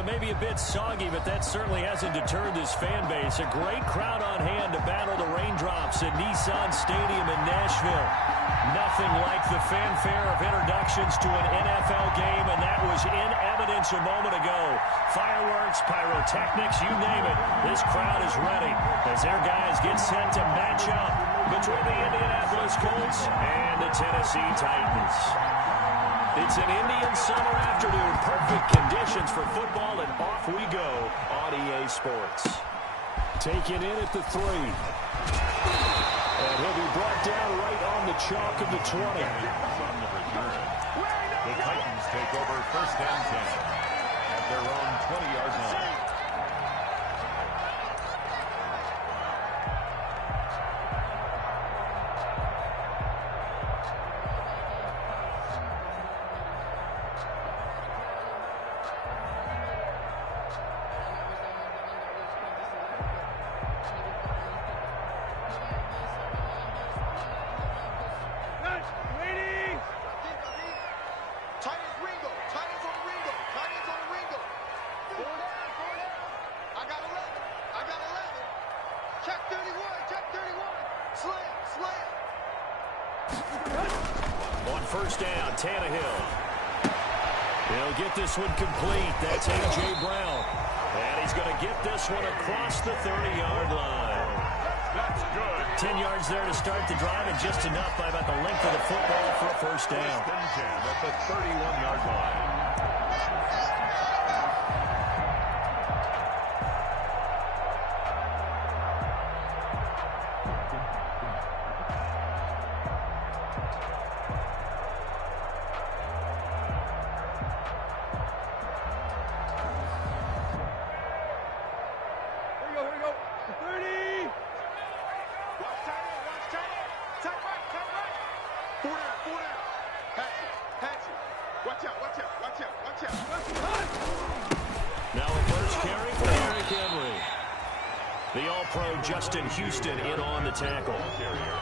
it may be a bit soggy, but that certainly hasn't deterred this fan base. A great crowd on hand to battle the raindrops at Nissan Stadium in Nashville. Nothing like the fanfare of introductions to an NFL game, and that was in evidence a moment ago. Fireworks, pyrotechnics, you name it. This crowd is ready as their guys get set to match up between the Indianapolis Colts and the Tennessee Titans. It's an Indian summer afternoon. Perfect conditions for football, and off we go on EA Sports. Taken in at the 3. And he'll be brought down right on the chalk of the 20. The Titans take over 1st and 10 at their own 20-yard line. On 1st down, Tannehill. He'll get this one complete. That's A.J. Brown. And he's going to get this one across the 30-yard line. That's good. 10 yards there to start the drive, and just enough by about the length of the football for a 1st down. 1st and 10 at the 31-yard line. Now a first carry for Eric Henry. The All-Pro Justin Houston in on the tackle.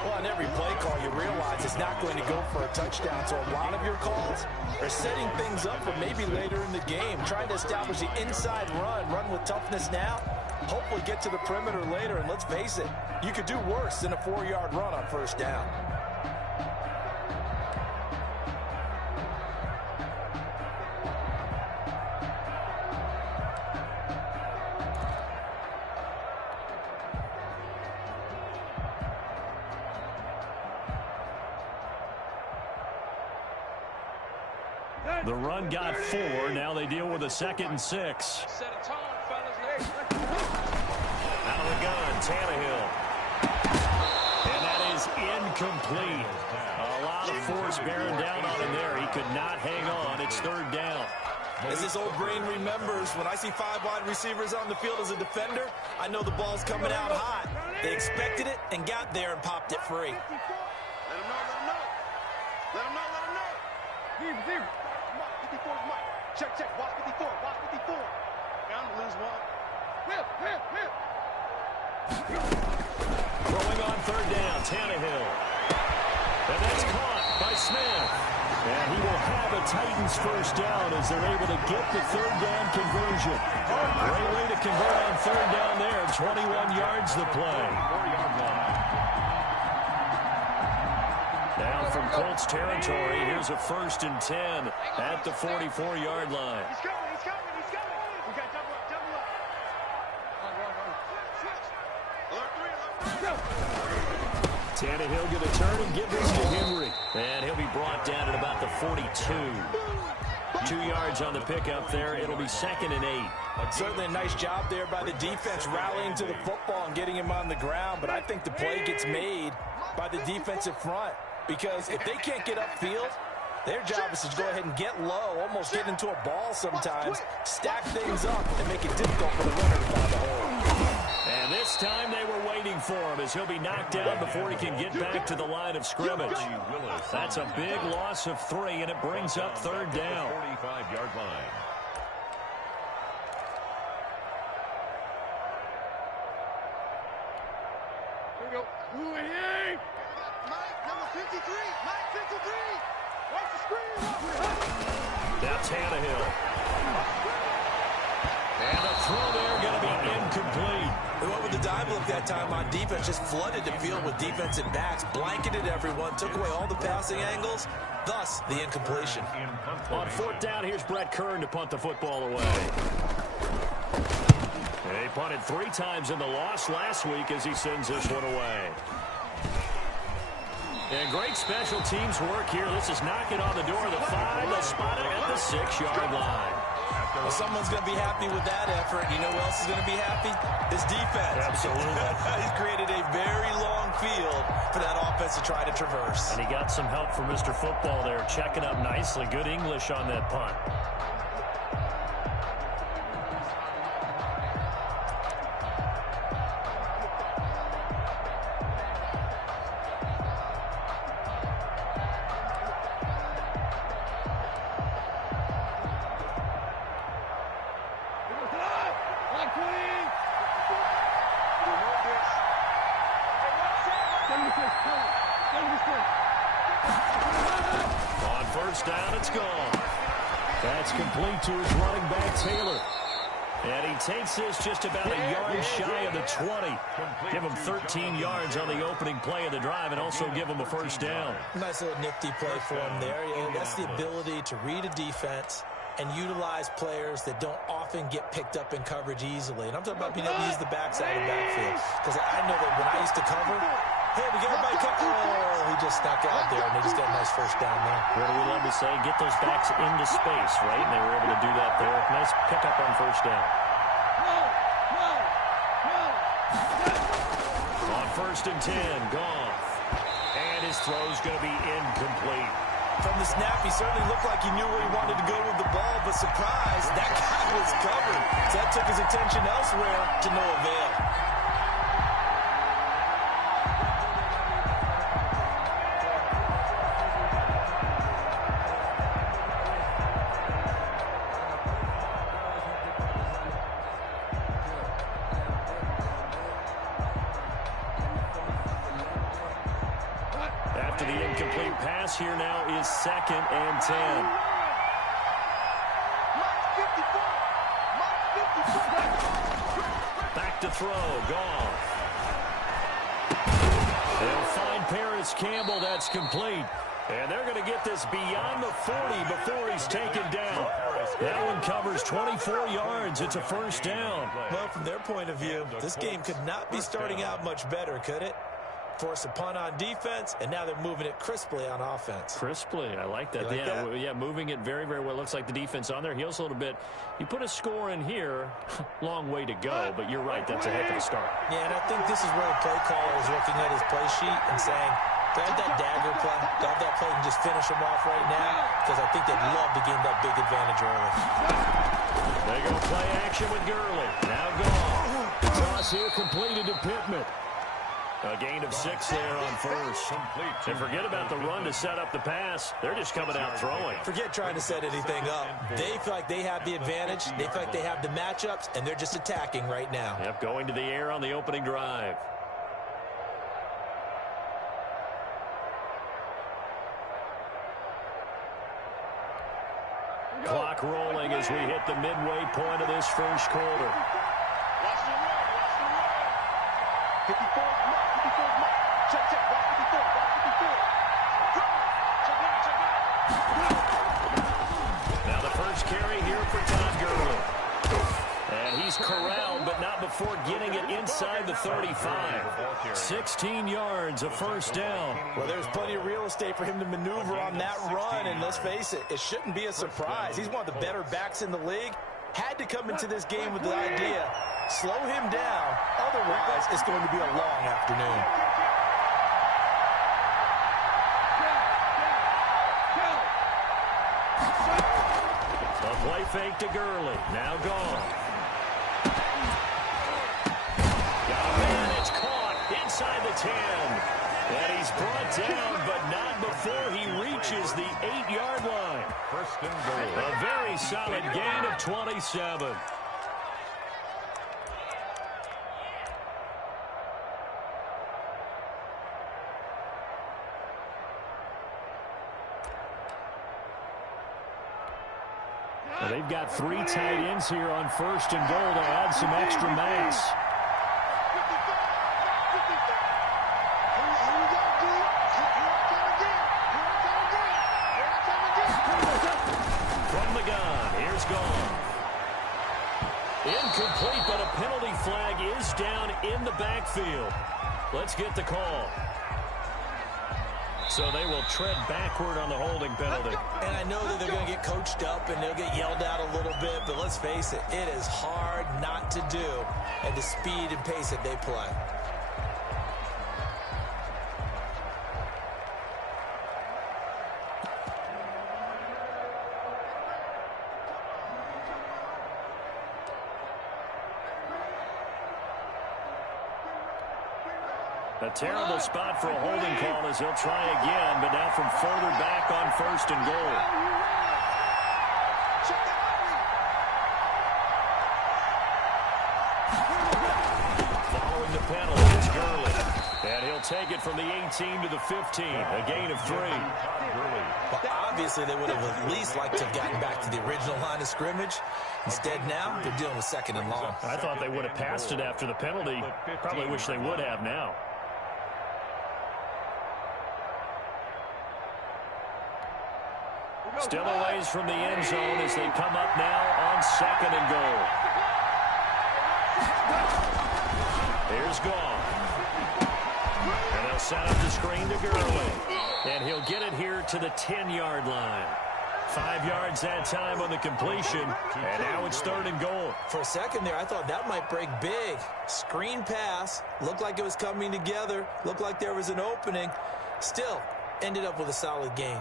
Well, on every play call, you realize it's not going to go for a touchdown. So a lot of your calls are setting things up for maybe later in the game, trying to establish the inside run with toughness now, hopefully get to the perimeter later. And let's face it, you could do worse than a 4-yard run on 1st down. The run got 4. Now they deal with a 2nd and 6. Set a tone, fellas. Out of the gun, Tannehill. And that is incomplete. A lot of force bearing down on him there. He could not hang on. It's 3rd down. As this old brain remembers, when I see 5 wide receivers on the field as a defender, I know the ball's coming out hot. They expected it and got there and popped it free. Let him know. Let him know. Here. 54 is Mike. Check. Watch 54. Bound to lose one. Whip. Throwing on 3rd down, Tannehill. And that's caught by Smith. And he will have a Titans 1st down as they're able to get the 3rd down conversion. Great way to convert on 3rd down there. 21 yards the play. 4-yard line. Now from Colts territory, here's a 1st and 10 at the 44-yard line. He's coming. We got double up. Alert 3. Tannehill going to turn and give this to Henry. And he'll be brought down at about the 42. 2 yards on the pickup there. It'll be 2nd and 8. Certainly a nice job there by the defense rallying to the football and getting him on the ground. But I think the play gets made by the defensive front. Because if they can't get upfield, their job is to go ahead and get low, almost get into a ball sometimes, stack things up, and make it difficult for the runner to find the hole. And this time they were waiting for him as he'll be knocked down before he can get back to the line of scrimmage. That's a big loss of 3, and it brings up 3rd down. 45-yard line. Here we go. Mike, number 53. Mike, 53. Watch the screen. Now Tannehill. And the throw there going to be incomplete. They went with the dive look that time on defense, just flooded the field with defensive backs, blanketed everyone, took away all the passing angles, thus the incompletion. On fourth down, here's Brett Kern to punt the football away. He punted 3 times in the loss last week as he sends this one away. And great special teams work here. This is knocking on the door of the 5. They'll spot it at the 6-yard line. Well, someone's going to be happy with that effort. You know who else is going to be happy? This defense. Absolutely. He's created a very long field for that offense to try to traverse. And he got some help from Mr. Football there, checking up nicely. Good English on that punt. On first down, it's gone. That's complete to his running back, Taylor. And he takes this just about a yard shy of the 20. Give him 13 yards on the opening play of the drive and also give him a first down. Nice little nifty play for him there. Yeah, that's the ability to read a defense and utilize players that don't often get picked up in coverage easily. And I'm talking about being able to use the backside of the backfield. Because I know that when I used to cover, hey, we got everybody covered. Oh, he just snuck out there, and they just got a nice first down there. What do we love to say? Get those backs into space, right? And they were able to do that there. Nice pickup on first down. On first and 10, Goff. And his throw's going to be incomplete. From the snap, he certainly looked like he knew where he wanted to go with the ball, but surprise, that guy was covered. So that took his attention elsewhere to no avail. After the incomplete pass, here now is 2nd and 10. Back to throw, Goff. They'll find Paris Campbell, that's complete. And they're going to get this beyond the 40 before he's taken down. That one covers 24 yards. It's a first down. Well, from their point of view, this game could not be starting out much better, could it? Force a punt on defense, and now they're moving it crisply on offense. Crisply, I like that. Like that? Yeah, moving it very, very well. Looks like the defense on there heals a little bit. You put a score in here, long way to go, but you're right, that's a heck of a start. Yeah, and I think this is where the play caller is looking at his play sheet and saying, grab that dagger play, grab that play and just finish him off right now, because I think they'd love to gain that big advantage early. They go play action with Gurley. Now Goff. The toss here completed to Pittman. A gain of 6 there on first. And forget about the run to set up the pass. They're just coming out throwing. Forget trying to set anything up. They feel like they have the advantage. They feel like they have the matchups, and they're just attacking right now. Yep, going to the air on the opening drive. Clock rolling as we hit the midway point of this first quarter. Watch the run. 54 mark. Check, watch 54, check out. Now the first carry here for Todd Gurley. And he's corralled, but not before getting it inside the 35. 16 yards, a first down. Well, there's plenty of real estate for him to maneuver on that run, and let's face it, it shouldn't be a surprise. He's one of the better backs in the league. Had to come into this game with the idea, slow him down, otherwise it's going to be a long afternoon. A play fake to Gurley. Now gone. Got a man. It's caught inside the 10. And he's brought down, but not before he reaches the 8-yard line. First and goal. A very solid gain of 27. Well, they've got 3 tight ends here on 1st and goal to add some extra mass. From the gun, here's gone. Incomplete, but a penalty flag is down in the backfield. Let's get the call. So they will tread backward on the holding penalty. And I know that they're going to get coached up and they'll get yelled at a little bit, but let's face it, it is hard not to do at the speed and pace that they play. A terrible spot for a holding call as he'll try again, but now from further back on 1st and goal. Following the penalty, it's Gurley. And he'll take it from the 18 to the 15, a gain of 3. Well, obviously, they would have at least liked to have gotten back to the original line of scrimmage. Instead, now they're dealing with 2nd and long. I thought they would have passed it after the penalty. Probably wish they would have now. Still a ways from the end zone as they come up now on 2nd and goal. Here's Gone. And they'll set up the screen to Gurley. And he'll get it here to the 10-yard line. 5 yards that time on the completion. And now it's 3rd and goal. For a second there, I thought that might break big. Screen pass. Looked like it was coming together. Looked like there was an opening. Still, ended up with a solid gain.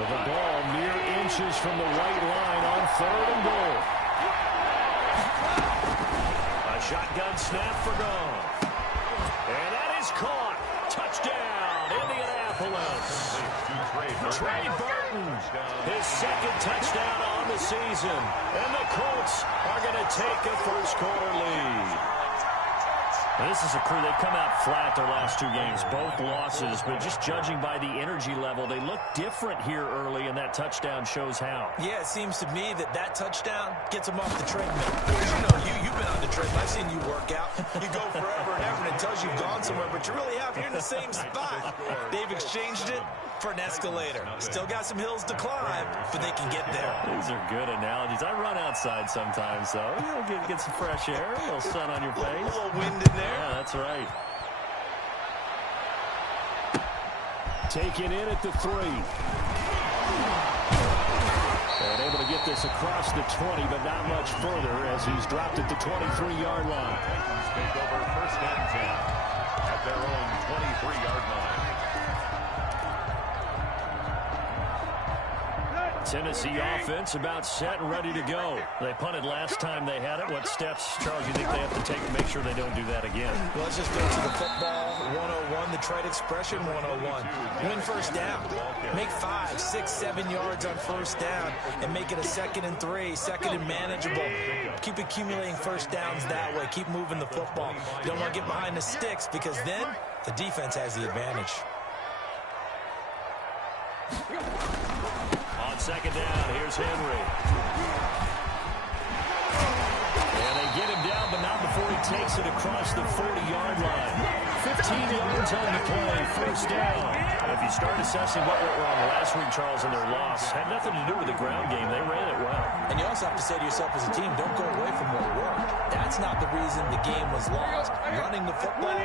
The ball mere inches from the right line on 3rd and goal. A shotgun snap for Goff. And that is caught. Touchdown, Indianapolis. Trey Burton, his 2nd touchdown on the season. And the Colts are going to take a first-quarter lead. This is a crew, they've come out flat their last 2 games, both losses, but just judging by the energy level, they look different here early, and that touchdown shows how. Yeah, it seems to me that touchdown gets them off the treadmill. You know, you've been on the treadmill. I've seen you work out. You go forever and ever, and it tells you've gone somewhere, but you really have. You're in the same spot. They've exchanged it for an escalator. Still got some hills to climb, but they can get there. These are good analogies. I run outside sometimes, though. You know, get some fresh air, a little sun on your face. A little wind in there. Yeah, that's right. Taken in at the 3. And able to get this across the 20, but not much further as he's dropped at the 23-yard line. Titans take over 1st and 10 at their own 23-yard line. Tennessee offense about set and ready to go. They punted last time they had it. What steps, Charles, you think they have to take to make sure they don't do that again? Well, let's just go to the football 101, the trade expression 101. Win 1st down. Make 5, 6, 7 yards on 1st down and make it a 2nd and 3, 2nd and manageable. Keep accumulating 1st downs that way. Keep moving the football. You don't want to get behind the sticks because then the defense has the advantage. On 2nd down, here's Henry. And they get him down, but not before he takes it across the 40-yard line. 15 yards on the play, 1st down. If you start assessing what went wrong last week, Charles, in their loss, had nothing to do with the ground game. They ran it well. And you also have to say to yourself as a team, don't go away from what worked. That's not the reason the game was lost. Running the football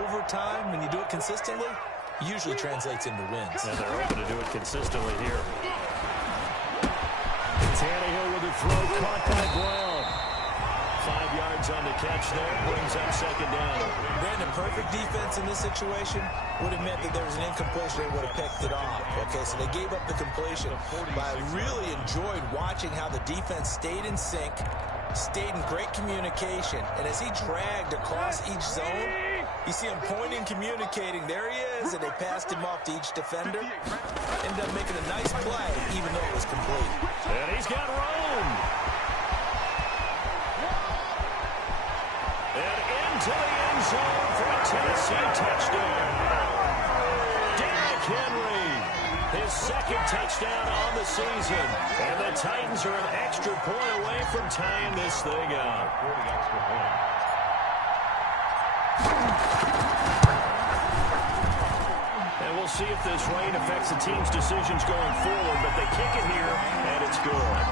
over time, when you do it consistently, usually translates into wins. And they're open to do it consistently here. Tannehill with a throw caught by Brown. 5 yards yards on the catch there. Brings up second down. Brandon, perfect defense in this situation would have meant that there was an incompletion. They would have picked it off. Okay, so they gave up the completion. But I really enjoyed watching how the defense stayed in sync, stayed in great communication. And as he dragged across each zone, you see him pointing, communicating. There he is, and they passed him off to each defender. Ended up making a nice play, even though it was complete. And he's got room. And into the end zone for a Tennessee touchdown. Derrick Henry, his second touchdown on the season. And the Titans are an extra point away from tying this thing up. And we'll see if this rain affects the team's decisions going forward, but they kick it here, and it's good.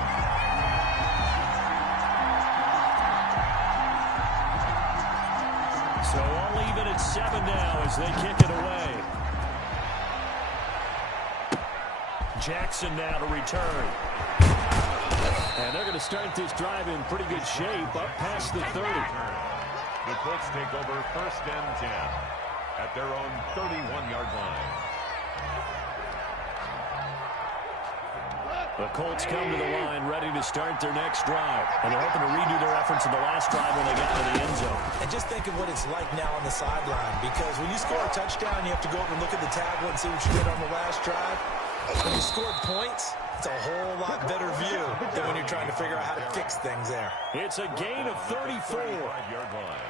So all even at 7 now as they kick it away. Jackson now to return. And they're going to start this drive in pretty good shape up past the 30. The Colts take over first and 10 at their own 31-yard line. The Colts come to the line ready to start their next drive. And they're hoping to redo their efforts in the last drive when they got to the end zone. And just think of what it's like now on the sideline, because when you score a touchdown, you have to go over and look at the tablet and see what you did on the last drive. When you scored points, it's a whole lot better view than when you're trying to figure out how to fix things there. It's a gain of 34. 35-yard line.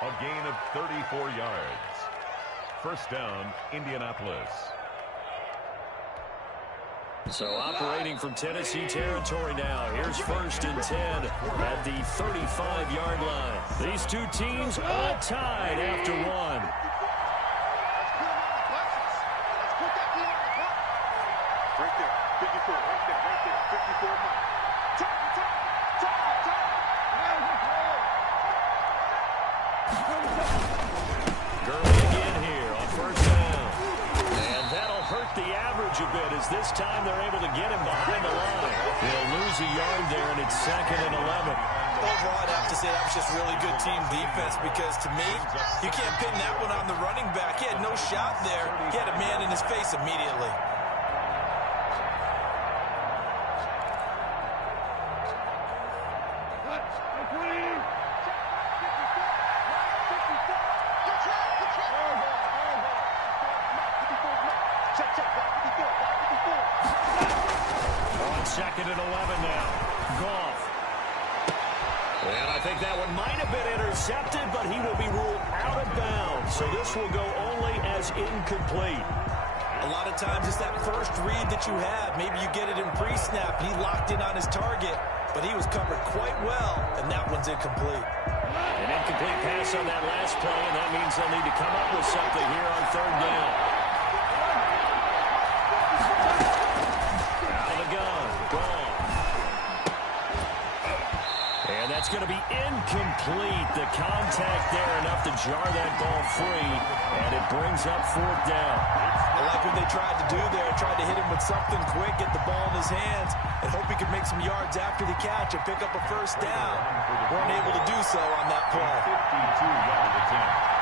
A gain of 34 yards. First down, Indianapolis. So operating from Tennessee territory now. Here's first and 10 at the 35-yard line. These two teams all tied after one. Right there, 54, right there, 54 Mike. Gurley again here on first down. And that'll hurt the average a bit as this time they're able to get him behind the line. They'll lose a yard there, and it's second and 11. Overall, I'd have to say that was just really good team defense, because to me, you can't pin that one on the running back. He had no shot there. He had a man in his face immediately. Second and 11 now. Goff. And I think that one might have been intercepted, but he will be ruled out of bounds. So this will go only as incomplete. A lot of times it's that first read that you have. Maybe you get it in pre-snap. He locked in on his target, but he was covered quite well, and that one's incomplete. An incomplete pass on that last play, and that means they'll need to come up with something here on third down. It's going to be incomplete. The contact there enough to jar that ball free, and it brings up fourth down. I like what they tried to do there. Tried to hit him with something quick, get the ball in his hands, and hope he could make some yards after the catch and pick up a first down. Weren't able to do so on that play. 52-yard attempt.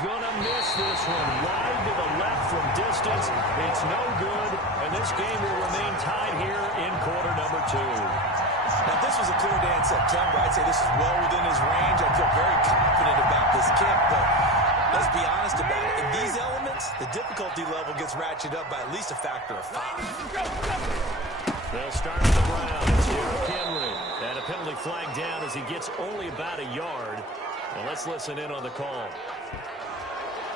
Gonna miss this one. Wide to the left from distance. It's no good, and this game will remain tied here in quarter number 2. Now, if this was a clear day in September, I'd say this is well within his range. I feel very confident about this kick, but let's be honest about it. In these elements, the difficulty level gets ratcheted up by at least a factor of 5. They'll start on the ground. It's Derrick Henry. And a penalty flag down as he gets only about a yard. Now let's listen in on the call.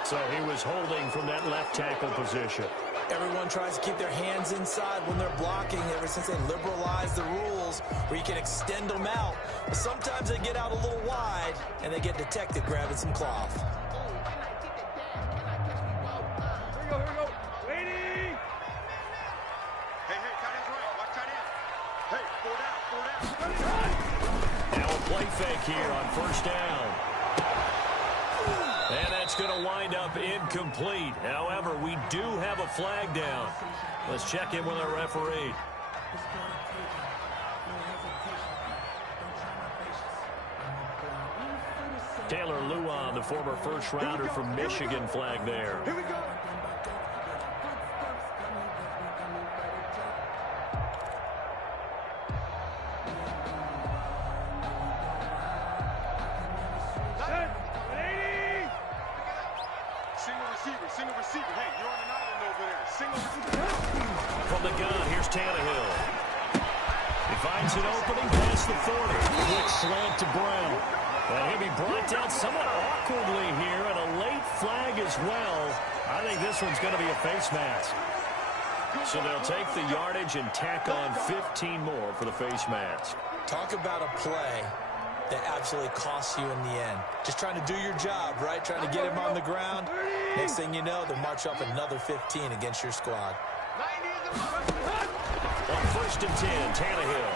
So he was holding from that left tackle position. Everyone tries to keep their hands inside when they're blocking ever since they liberalized the rules where you can extend them out. But sometimes they get out a little wide and they get detected grabbing some cloth. Here we go. Lady! Hey, tight end's right. Watch tight end. Hey, 4 down. Now a play fake here on first down. And that's It's going to wind up incomplete. However, we do have a flag down. Let's check in with our referee. Taylor Luan, the former first-rounder from Michigan, flag there. Here we go. Single receiver. Hey, you're on an island over there. Single receiver. From the gun, here's Tannehill. He finds an opening past the 40. Quick slant to Brown. And he'll be brought down somewhat awkwardly here, and a late flag as well. I think this one's going to be a face mask. So they'll take the yardage and tack on 15 more for the face mask. Talk about a play that absolutely costs you in the end. Just trying to do your job, right? Trying to get him on the ground. Next thing you know, they'll march up another 15 against your squad. On 1st and 10, Tannehill.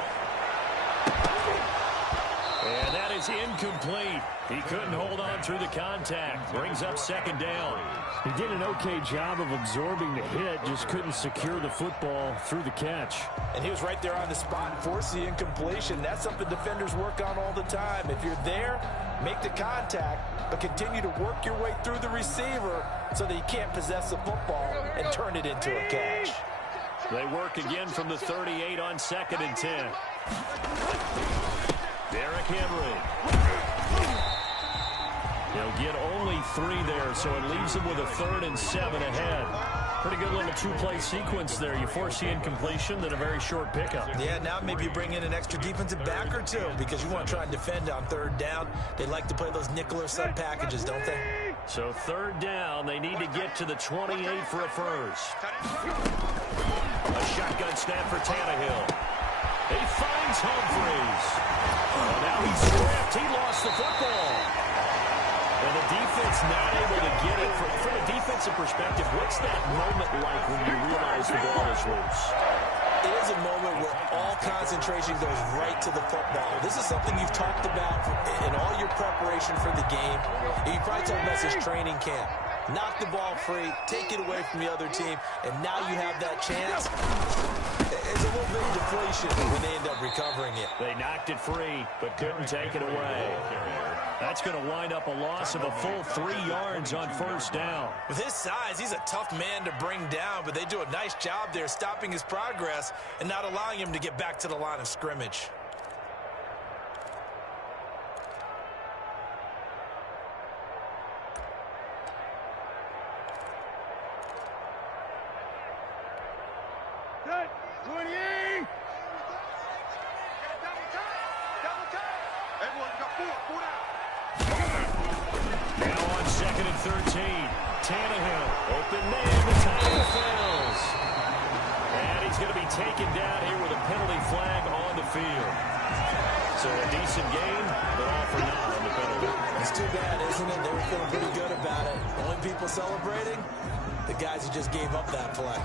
And that is incomplete. He couldn't hold on through the contact. Brings up 2nd down. He did an okay job of absorbing the hit, just couldn't secure the football through the catch. And he was right there on the spot and forced the incompletion. That's something defenders work on all the time. If you're there, make the contact, but continue to work your way through the receiver so that he can't possess the football and turn it into a catch. They work again from the 38 on 2nd and 10. Derrick Henry. He'll get only 3 there, so it leaves him with a 3rd and 7 ahead. Pretty good little 2-play sequence there. You force the incompletion, then a very short pickup. Yeah, now maybe you bring in an extra defensive back or two because you want to try and defend on 3rd down. They like to play those nickel or sub packages, don't they? So 3rd down, they need to get to the 28 for a first. A shotgun snap for Tannehill. He finds Humphries. Oh, now he's stripped. He lost the football. And the defense not able to get it. From a defensive perspective, what's that moment like when you realize the ball is loose? It is a moment where all concentration goes right to the football. This is something you've talked about in all your preparation for the game. You probably talked about this training camp. Knock the ball free, take it away from the other team, and now you have that chance. It's a little bit of deflation when they end up recovering it. They knocked it free, but couldn't take it away. That's going to wind up a loss of a full 3 yards on 1st down. With his size, he's a tough man to bring down, but they do a nice job there stopping his progress and not allowing him to get back to the line of scrimmage. Now on 2nd and 13, Tannehill, open man, the tight end fails. And he's going to be taken down here with a penalty flag on the field. So a decent game, but all for naught on the penalty. It's too bad, isn't it? They were feeling pretty good about it. Only people celebrating, the guys who just gave up that play.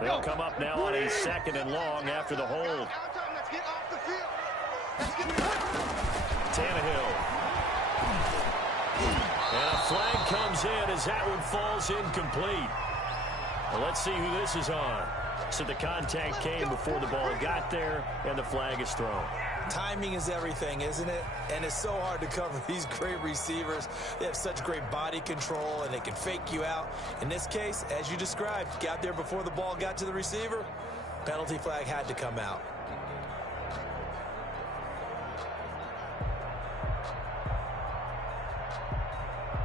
They'll come up now on a 2nd and long after the hold. Tannehill. And a flag comes in as that one falls incomplete. Well, let's see who this is on. So the contact came before the ball got there, and the flag is thrown. Timing is everything, isn't it? And it's so hard to cover these great receivers. They have such great body control, and they can fake you out. In this case, as you described, got there before the ball got to the receiver. Penalty flag had to come out.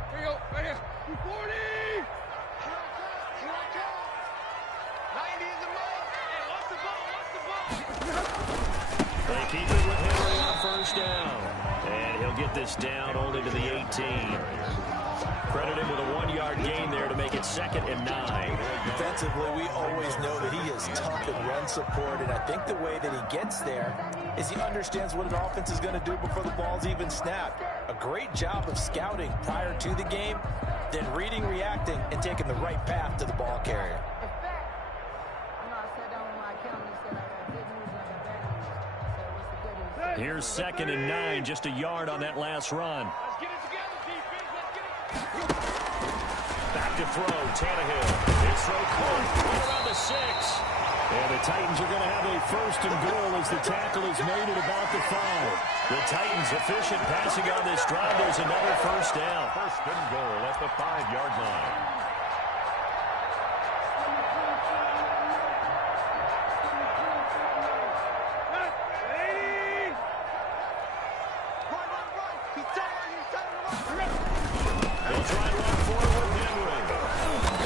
Here you go, right here. 240. 90 is the mark. Hey, lost the ball. They keep it with Henry on 1st down. And he'll get this down only to the 18. Credit him with a 1-yard gain there to make it 2nd and 9. Defensively, we always know that he is tough in run support, and I think the way that he gets there is he understands what an offense is going to do before the ball's even snapped. A great job of scouting prior to the game, then reading, reacting, and taking the right path to the ball carrier. Here's 2nd and 9, just a yard on that last run. Back to throw, Tannehill. His throw caught right around the 6. And the Titans are going to have a 1st and goal as the tackle is made at about the 5. The Titans efficient passing on this drive. There's another 1st down. 1st and goal at the 5-yard line. They'll try and run forward with Henry.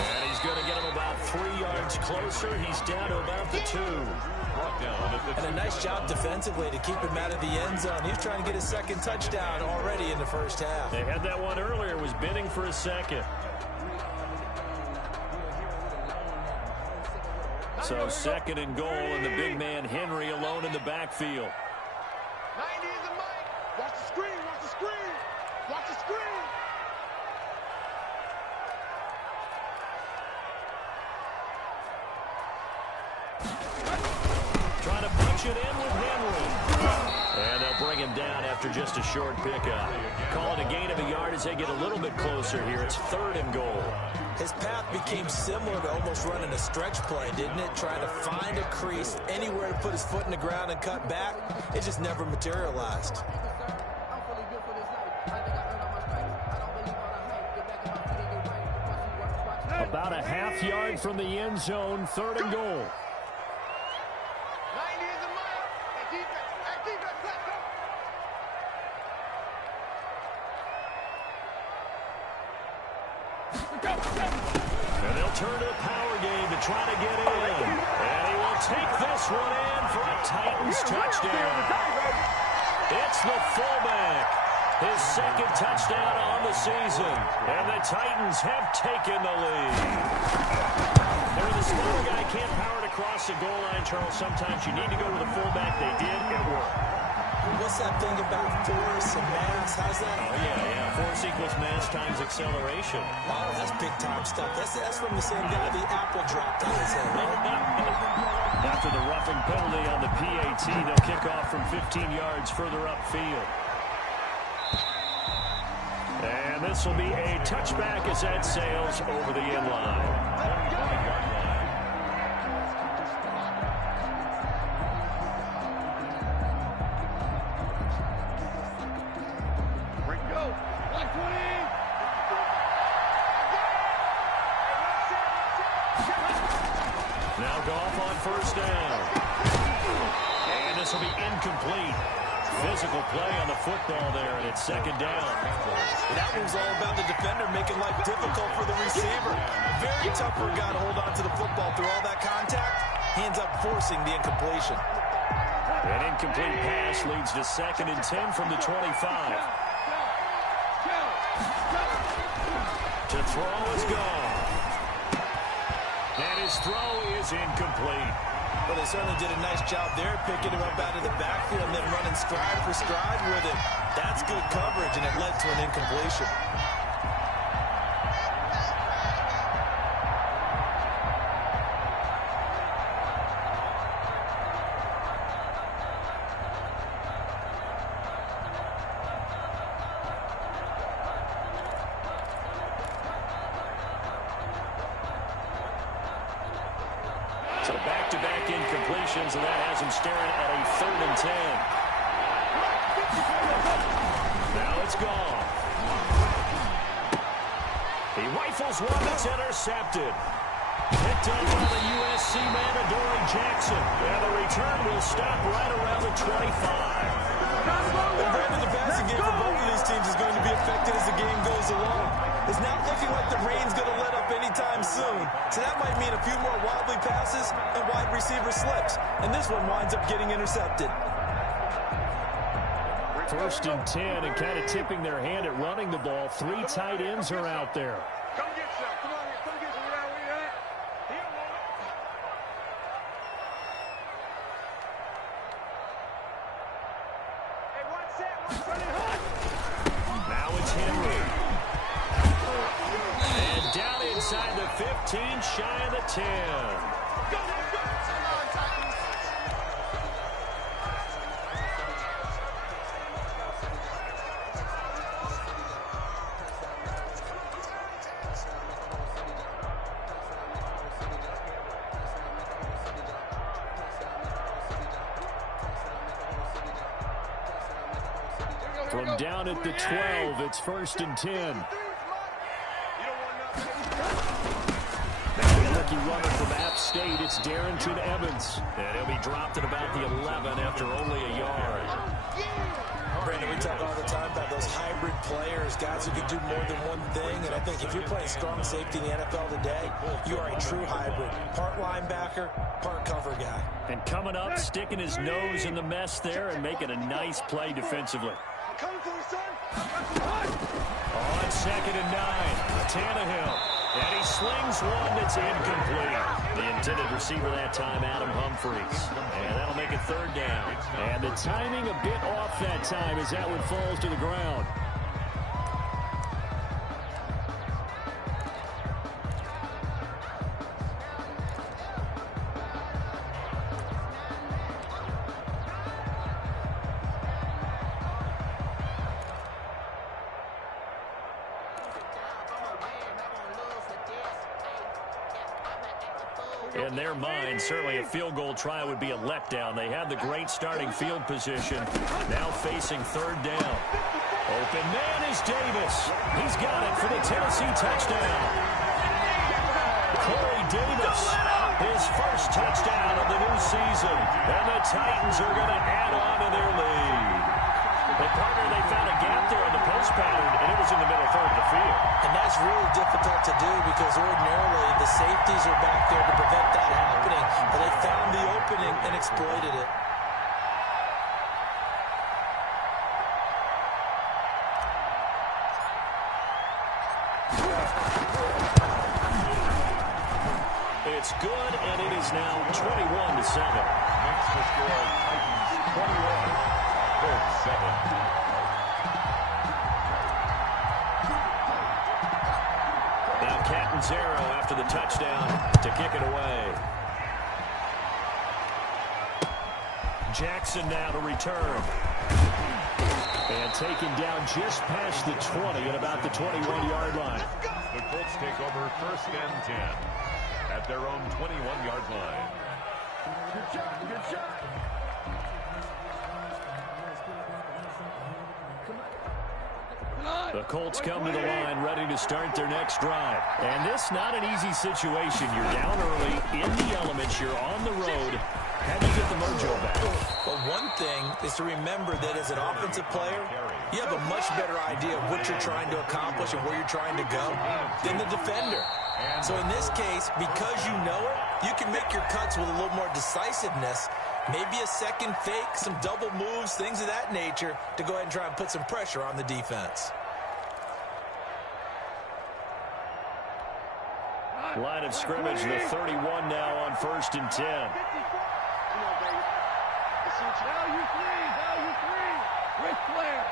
And he's going to get him about 3 yards closer. He's down to about the 2. And a nice job defensively to keep him out of the end zone. He's trying to get his 2nd touchdown already in the 1st half. They had that one earlier, was bidding for a 2nd. So 2nd and goal, and the big man Henry alone in the backfield. 90 is the mic. Watch the screen, watch the screen. Watch the screen. Trying to punch it in with Henry. And they'll bring him down after just a short pickup. Call it a gain of a yard as they get a little bit closer here. It's 3rd and goal. His path became similar to almost running a stretch play, didn't it? Trying to find a crease, anywhere to put his foot in the ground and cut back. It just never materialized. About a half yard from the end zone, 3rd and goal. 90 is the mic. Hey, defense, let's go. And they'll turn to a power game to try to get in. And he will take this one in for a Titans touchdown. It's the fullback. His 2nd touchdown on the season. And the Titans have taken the lead. There, the smaller guy can't power it across the goal line, Charles. Sometimes you need to go with the fullback. They did. It worked. What's that thing about force and mass? How's that? Oh, yeah. Force equals mass times acceleration. Oh, that's big-time stuff. That's from the same guy the apple dropped on his head, right? After the roughing penalty on the PAT, they'll kick off from 15 yards further upfield. And this will be a touchback as that sails over the end line. Now Goff on 1st down. And this will be incomplete. Physical play on the football there, and it's 2nd down. That one's all about the defender making life difficult for the receiver. Very tough for a guy to hold on to the football through all that contact. Hands up forcing the incompletion. An incomplete pass leads to 2nd and 10 from the 25. To throw is gone. And his throw is incomplete. Well, they certainly did a nice job there, picking him up out of the backfield and then running stride for stride with it. That's good coverage, and it led to an incompletion. So back-to-back incompletions, and that has him staring at a 3rd and 10. Now it's gone. He rifles one that's intercepted. Picked up by the USC man, Adoree Jackson. And the return will stop right around the 25. And Brandon, the passing game for both of these teams is going to be affected as the game goes along. It's not looking like the rain's going to let up anytime soon. So that might mean a few more wobbly passes and wide receiver slips. And this one winds up getting intercepted. 1st and 10, and kind of tipping their hand at running the ball. 3 tight ends are out there. Come get some. Come on here. Come get some. Where we at? Here, hey, one set. Now it's Henry. And down inside the 15, shy of the 10. From down at the 12, it's 1st and 10. Now the rookie runner from App State, it's Darrington Evans. And he'll be dropped at about the 11 after only a yard. Brandon, we talk all the time about those hybrid players, guys who can do more than one thing. And I think if you're playing strong safety in the NFL today, you are a true hybrid. Part linebacker, part cover guy. And coming up, sticking his nose in the mess there and making a nice play defensively. On 2nd and 9, Tannehill. And he slings one that's incomplete. The intended receiver that time, Adam Humphries. And that'll make it 3rd down. And the timing a bit off that time as that one falls to the ground. In their mind, certainly a field goal try would be a letdown. They had the great starting field position. Now facing 3rd down. Open man is Davis. He's got it for the Tennessee touchdown. Corey Davis, his first touchdown of the new season. And the Titans are going to add on to their lead. But, partner, they found a gap there in the post pattern, and it was in the middle third of the field. And that's really difficult to do because ordinarily the safeties are back there to prevent that happening. But they found the opening and exploited it. It's good, and it is now 21-7. Makes the score Titans 21. Colts 7. Now Catanzaro after the touchdown to kick it away. Jackson now to return. And taken down just past the 20 at about the 21-yard line. The Colts take over 1st and 10 at their own 21-yard line. Good shot, good shot. The Colts come to the line ready to start their next drive. And this not an easy situation. You're down early, in the elements, you're on the road. How do you get the mojo back? Well, one thing is to remember that as an offensive player, you have a much better idea of what you're trying to accomplish and where you're trying to go than the defender. So in this case, because you know it, you can make your cuts with a little more decisiveness, maybe a second fake, some double moves, things of that nature, to go ahead and try and put some pressure on the defense. Line of scrimmage, the 31 now on 1st and 10. Value three, Ric Flair.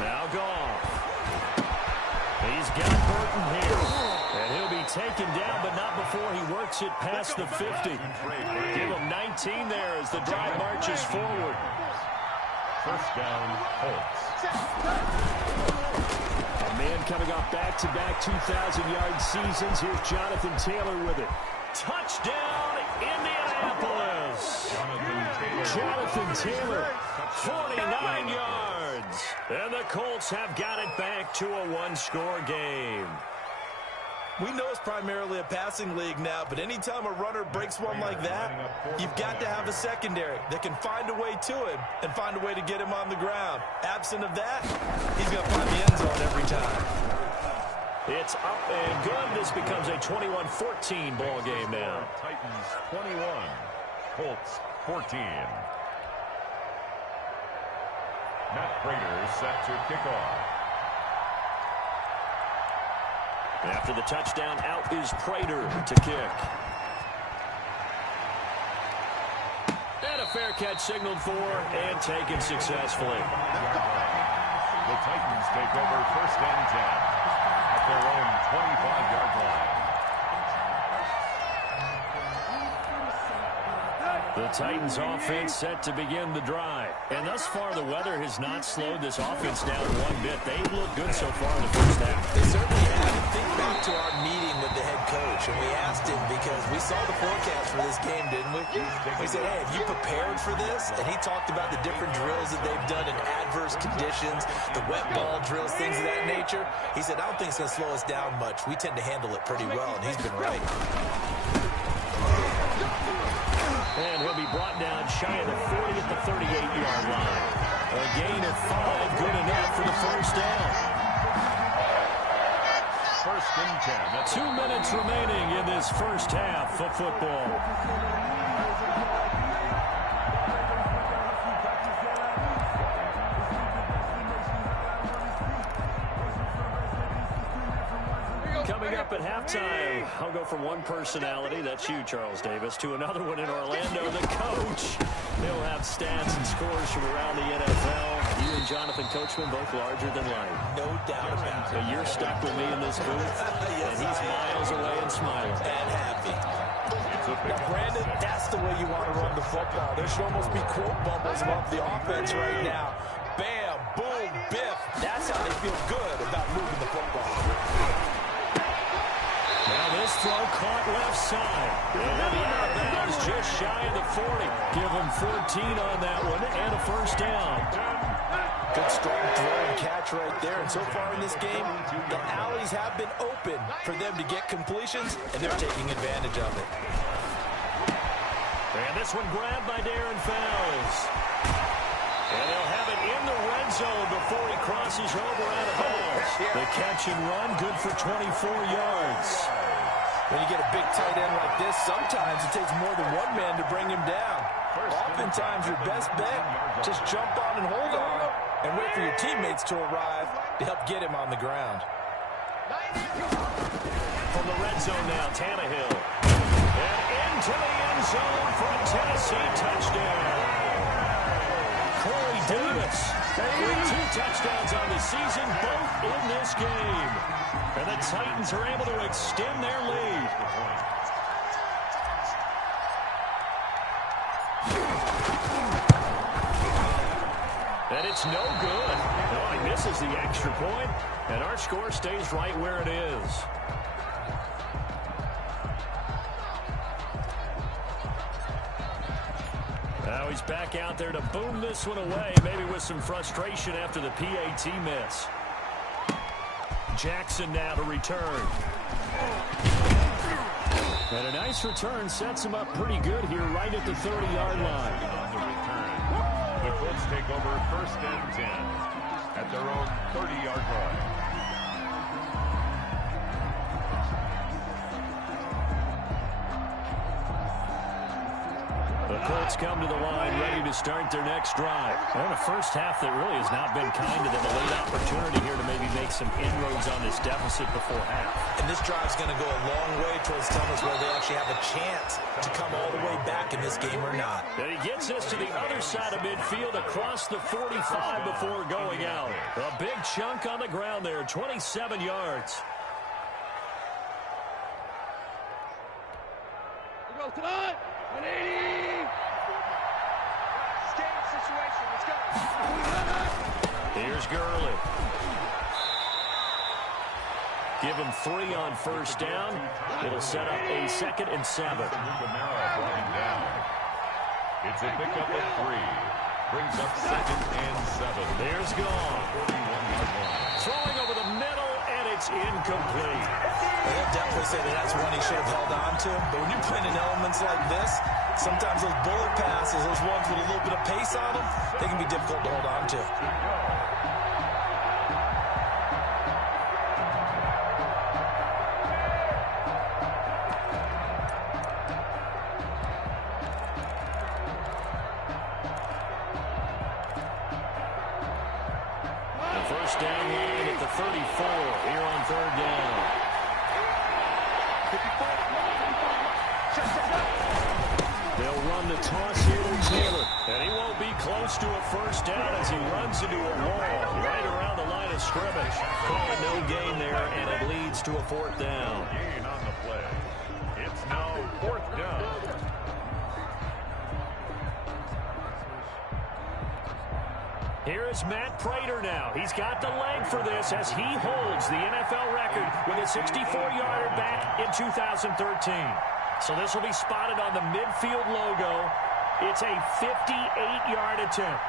Now gone. He's got Burton here. And he'll be taken down, but not before he works it past the 50. Give him 19 there as the drive marches forward. 1st down, Colts. A man coming off back-to-back 2,000-yard seasons. Here's Jonathan Taylor with it. Touchdown, Indianapolis. Jonathan Taylor. 49 yards. And the Colts have got it back to a one-score game. We know it's primarily a passing league now, but anytime a runner breaks one like that, you've got to have a secondary that can find a way to him and find a way to get him on the ground. Absent of that, he's going to find the end zone every time. It's up and good. This becomes a 21-14 ball game now. Titans 21, Colts 14. Matt Prater set to kick off. After the touchdown, out is Prater to kick. And a fair catch signaled for and taken successfully. The Titans take over 1st and 10 at their own 25-yard line. The Titans offense set to begin the drive. And thus far, the weather has not slowed this offense down one bit. They've looked good so far in the first half. They certainly have. And think back to our meeting with the head coach, and we asked him because we saw the forecast for this game, didn't we? We said, hey, have you prepared for this? And he talked about the different drills that they've done in adverse conditions, the wet ball drills, things of that nature. He said, I don't think it's going to slow us down much. We tend to handle it pretty well, and he's been right. And he'll be brought down shy of the 40 at the 38-yard line. A gain of 5, good enough for the first down. First and 10. 2 minutes remaining in this first half of football. Coming up at halftime, I'll go from one personality, that's you, Charles Davis, to another one in Orlando, the coach. He'll have stats and scores from around the NFL. You and Jonathan Coachman both larger than life. No doubt about it. But you're stuck with me in this booth, Yes, and he's miles away and smiling. And happy. Now, Brandon, that's the way you want to run the football. There should almost be quote bubbles above the offense right now. Bam, boom, biff. That's how they feel good about moving the football. Now this throw caught left side. And he'll be out of bounds just shy of the 40. Give him 14 on that one and a first down. Good strong throw and catch right there. And so far in this game, the alleys have been open for them to get completions, and they're taking advantage of it. And this one grabbed by Darren Fells. And they'll have it in the red zone before he crosses over out of bounds. The catch and run, good for 24 yards. When you get a big tight end like this, sometimes it takes more than one man to bring him down. Oftentimes, your best bet, just jump on and hold on and wait for your teammates to arrive to help get him on the ground. From the red zone now, Tannehill. And into the end zone for a Tennessee touchdown. Corey Davis with 2 touchdowns on the season, both in this game. And the Titans are able to extend their lead. And it's no good. No, he misses the extra point, and our score stays right where it is. Now he's back out there to boom this one away, maybe with some frustration after the PAT miss. Jackson now to return. And a nice return sets him up pretty good here right at the 30-yard line. On the return, the Colts take over first and 10 at their own 30-yard line. The Colts come to the line ready to start their next drive. And a first half that really has not been kind to them. A late opportunity here to maybe make some inroads on this deficit before half. And this drive's going to go a long way towards telling us whether they actually have a chance to come all the way back in this game or not. And he gets us to the other side of midfield across the 45 before going out. A big chunk on the ground there, 27 yards. We go tonight. 180. Escape situation. Let's go. Here's Gurley. Give him 3 on first down. It'll set up a 2nd and 7. It's a pickup of 3. Brings up 2nd and 7. There's gone. Throwing over the middle, and it's incomplete. They'll definitely say that that's one he should have held on to. But when you're playing in elements like this, sometimes those bullet passes, those ones with a little bit of pace on them, they can be difficult to hold on to. First down line at the 34 here on 3rd down. They'll run the toss here to Taylor. And he won't be close to a first down as he runs into a wall right around the line of scrimmage. Calling no gain there, and it leads to a 4th down. Gain on the play. It's now 4th down. Here is Matt Prater now. He's got the leg for this as he holds the NFL record with a 64-yarder back in 2013. So this will be spotted on the midfield logo. It's a 58-yard attempt.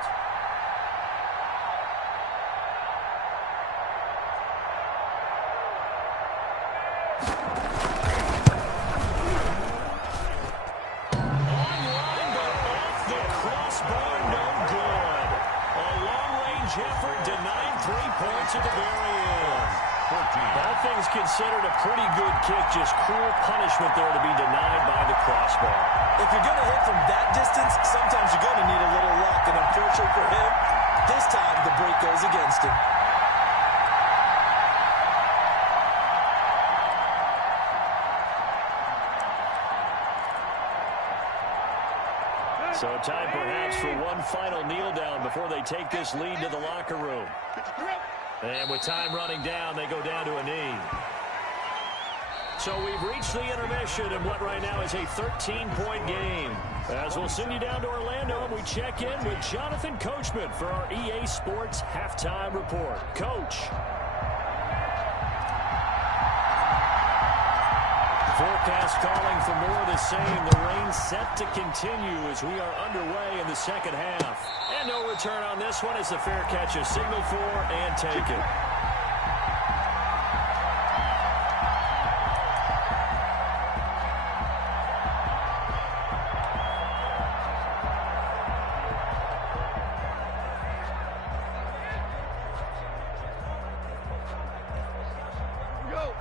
Online, but off the crossbar, no good. A long-range effort denied 3 points at the very end. All things considered, a pretty good kick, just cruel punishment there to be denied by the crossbar. If you're going to hit from that distance, sometimes you're going to need a little luck. And unfortunately for him, this time the break goes against him. So time perhaps for one final kneel down before they take this lead to the locker room. And with time running down, they go down to a knee. So we've reached the intermission in what right now is a 13-point game. As we'll send you down to Orlando, and we check in with Jonathan Coachman for our EA Sports Halftime Report. Coach. Forecast calling for more of the same. The rain set to continue as we are underway in the second half. And no return on this one as the fair catch is signaled for and taken.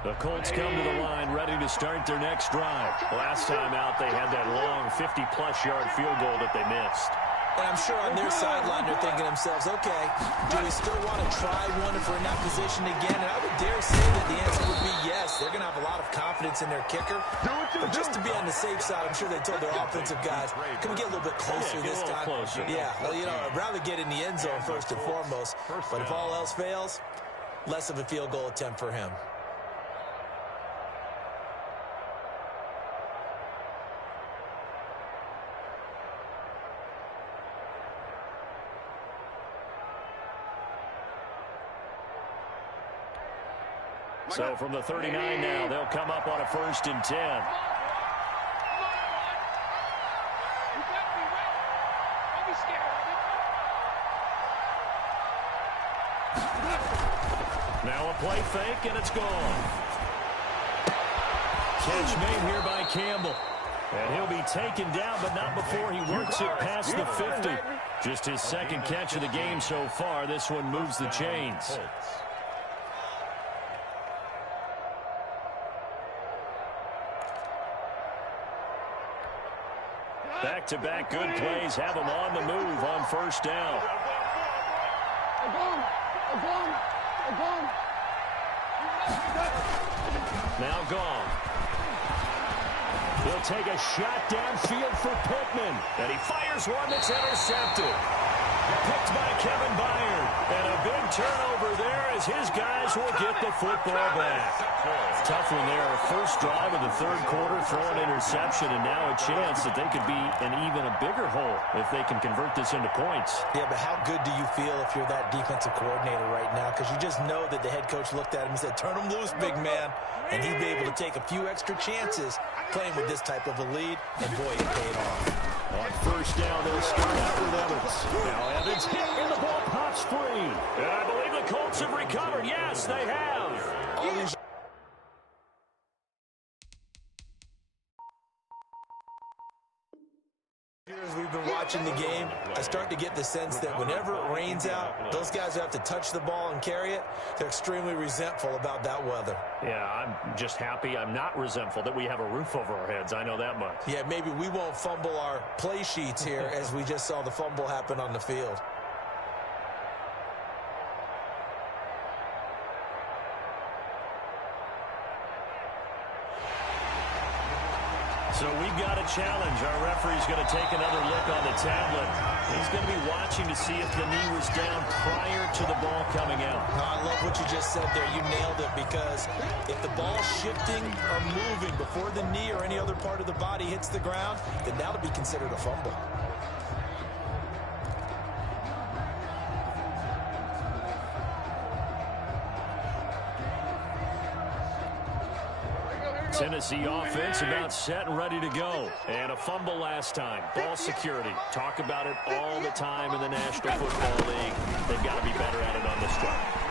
The Colts come to the line ready to start their next drive. Last time out, they had that long 50-plus yard field goal that they missed. And I'm sure on their sideline they're thinking to themselves, okay, do we still want to try one if we're in that position again? And I would dare say that the answer would be yes. They're going to have a lot of confidence in their kicker. But just to be on the safe side, I'm sure they told their offensive guys, can we get a little bit closer this time? Closer. Yeah, well, you know, I'd rather get in the end zone first and foremost. But if all else fails, less of a field goal attempt for him. So from the 39 now, they'll come up on a 1st and 10. Now a play fake, and it's gone. Catch made here by Campbell. And he'll be taken down, but not before he works it past the 50. Just his second catch of the game so far. This one moves the chains. Back-to-back good plays have him on the move on 1st down. Now gone. He'll take a shot downfield for Pittman. And he fires one that's intercepted. Picked by Kevin Byard. And a big turnover there as his guys will get the football back. Tough one there. First drive of the 3rd quarter, throw an interception, and now a chance that they could be in even a bigger hole if they can convert this into points. Yeah, but how good do you feel if you're that defensive coordinator right now? Because you just know that the head coach looked at him and said, turn him loose, big man. And he'd be able to take a few extra chances playing with this type of a lead, and boy, it paid off. On 1st down, they'll start out with Evans. Now Evans hit, and the ball pops free. And I believe the Colts have recovered. Yes, they have. All these years we've been watching the game, I start to get the sense that whenever it rains out, those guys who have to touch the ball and carry it, they're extremely resentful about that weather. Yeah, I'm just happy I'm not resentful that we have a roof over our heads. I know that much. Yeah, maybe we won't fumble our play sheets here as we just saw the fumble happen on the field. So we've got a challenge. Our referee's going to take another look on the tablet. He's going to be watching to see if the knee was down prior to the ball coming out. I love what you just said there. You nailed it, because if the ball's shifting or moving before the knee or any other part of the body hits the ground, then that'll be considered a fumble. Tennessee offense about set and ready to go. And a fumble last time. Ball security. Talk about it all the time in the National Football League. They've got to be better at it on this drive.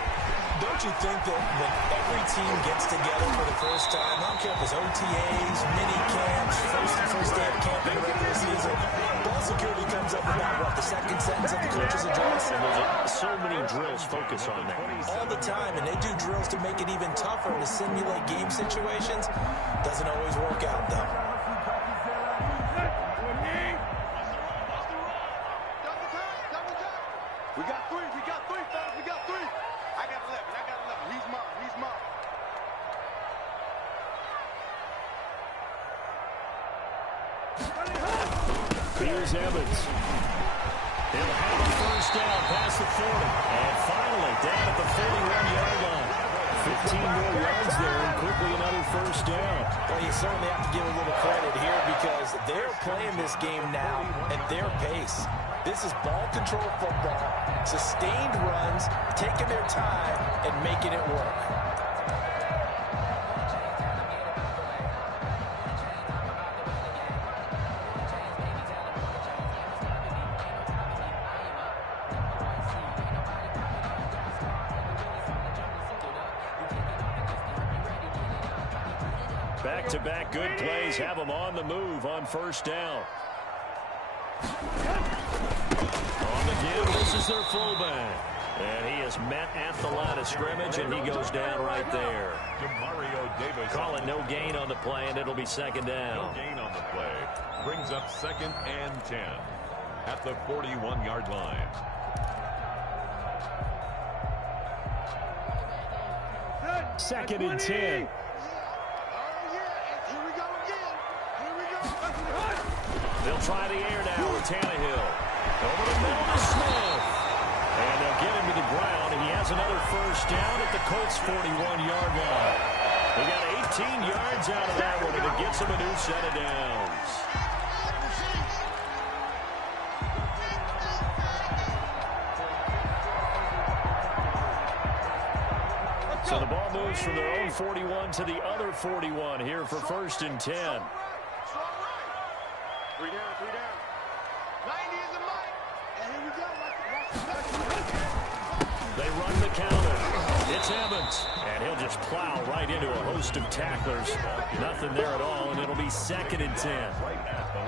Don't you think that when every team gets together for the first time, I don't care if it's OTAs, mini camps, first day of camp in the regular season, ball security comes up about, what, the second sentence of the coach's address? And there's so many drills focus on that. All the time, and they do drills to make it even tougher to simulate game situations. Doesn't always work out, though. We got three, fellas, we got three. I got 11. He's mine. Here's Evans. He'll have a first down past the 40. And finally, down at the 41-yard line. 15 more yards there, and quickly another first down. Well, you certainly have to give a little credit here because they're playing this game now at their pace. This is ball control football, sustained runs, taking their time, and making it work. Back-to-back good plays have them on the move on first down. On the give, this is their fullback. And he is met at the line of scrimmage, and he goes down right there. Call it no gain on the play, and it'll be second down. No gain on the play. Brings up 2nd and 10 at the 41-yard line. Second and 10. They'll try the air now with Tannehill. Over the middle to Smith. And they'll get him to the ground, and he has another first down at the Colts' 41-yard line. They got 18 yards out of that one, and it gets him a new set of downs. So the ball moves from their own 41 to the other 41 here for 1st and 10. 3 down. 90 is the mic. And here we go. They run the counter. It's Evans. And he'll just plow right into a host of tacklers. Nothing there at all, and it'll be 2nd and 10.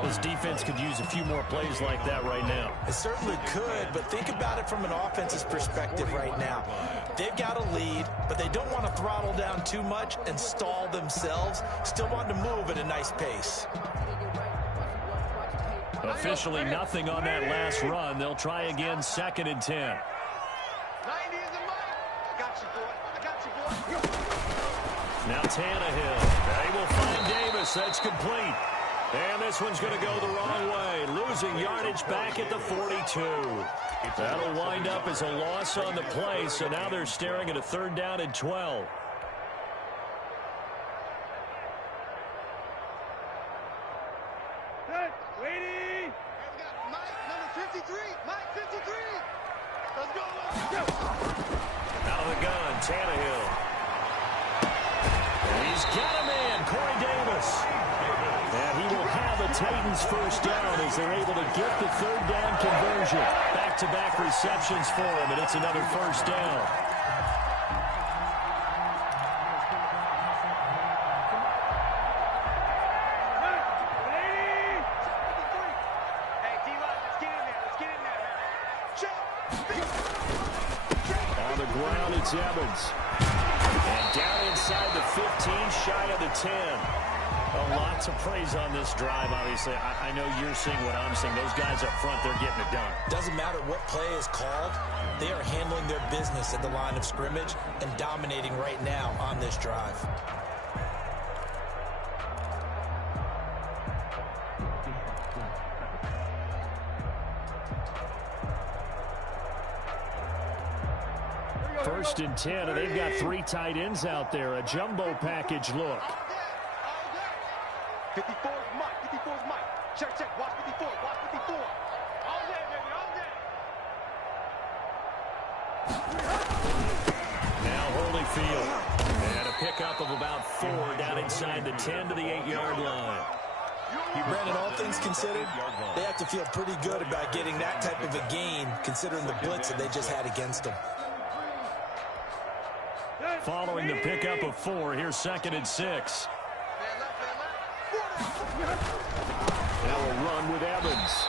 This defense could use a few more plays like that right now. It certainly could, but think about it from an offense's perspective right now. They've got a lead, but they don't want to throttle down too much and stall themselves. Still want to move at a nice pace. Officially nothing on that last run. They'll try again, 2nd and 10. 90 is the mic. I got you, boy. Now Tannehill. They will find Davis. That's complete. And this one's going to go the wrong way. Losing yardage back at the 42. That'll wind up as a loss on the play, so now they're staring at a 3rd down and 12. Waiting. Mike, number 53. Mike, 53. Let's go. Out of the gun, Tannehill. And he's got a man, Corey Davis. And he will have a Titans first down as they're able to get the 3rd down conversion. Back-to-back receptions for him, and it's another first down. On the ground, it's Evans. And down inside the 15, shy of the 10. A lot to praise on this drive, obviously. I know you're seeing what I'm seeing. Those guys up front, they're getting it done. Doesn't matter what play is called. They are handling their business at the line of scrimmage and dominating right now on this drive. First and 10, and they've got 3 tight ends out there. A jumbo package look. 54 is Mike. 54 is Mike. Check. Watch 54. Watch 54. All day, baby. All day. Now Holyfield. And a pickup of about 4 down inside the 10 to the 8-yard line. Brandon, all things considered, they have to feel pretty good about getting that type of a gain considering the blitz that they just had against them. Following the pickup of 4, here's 2nd and 6. Now a run with Evans.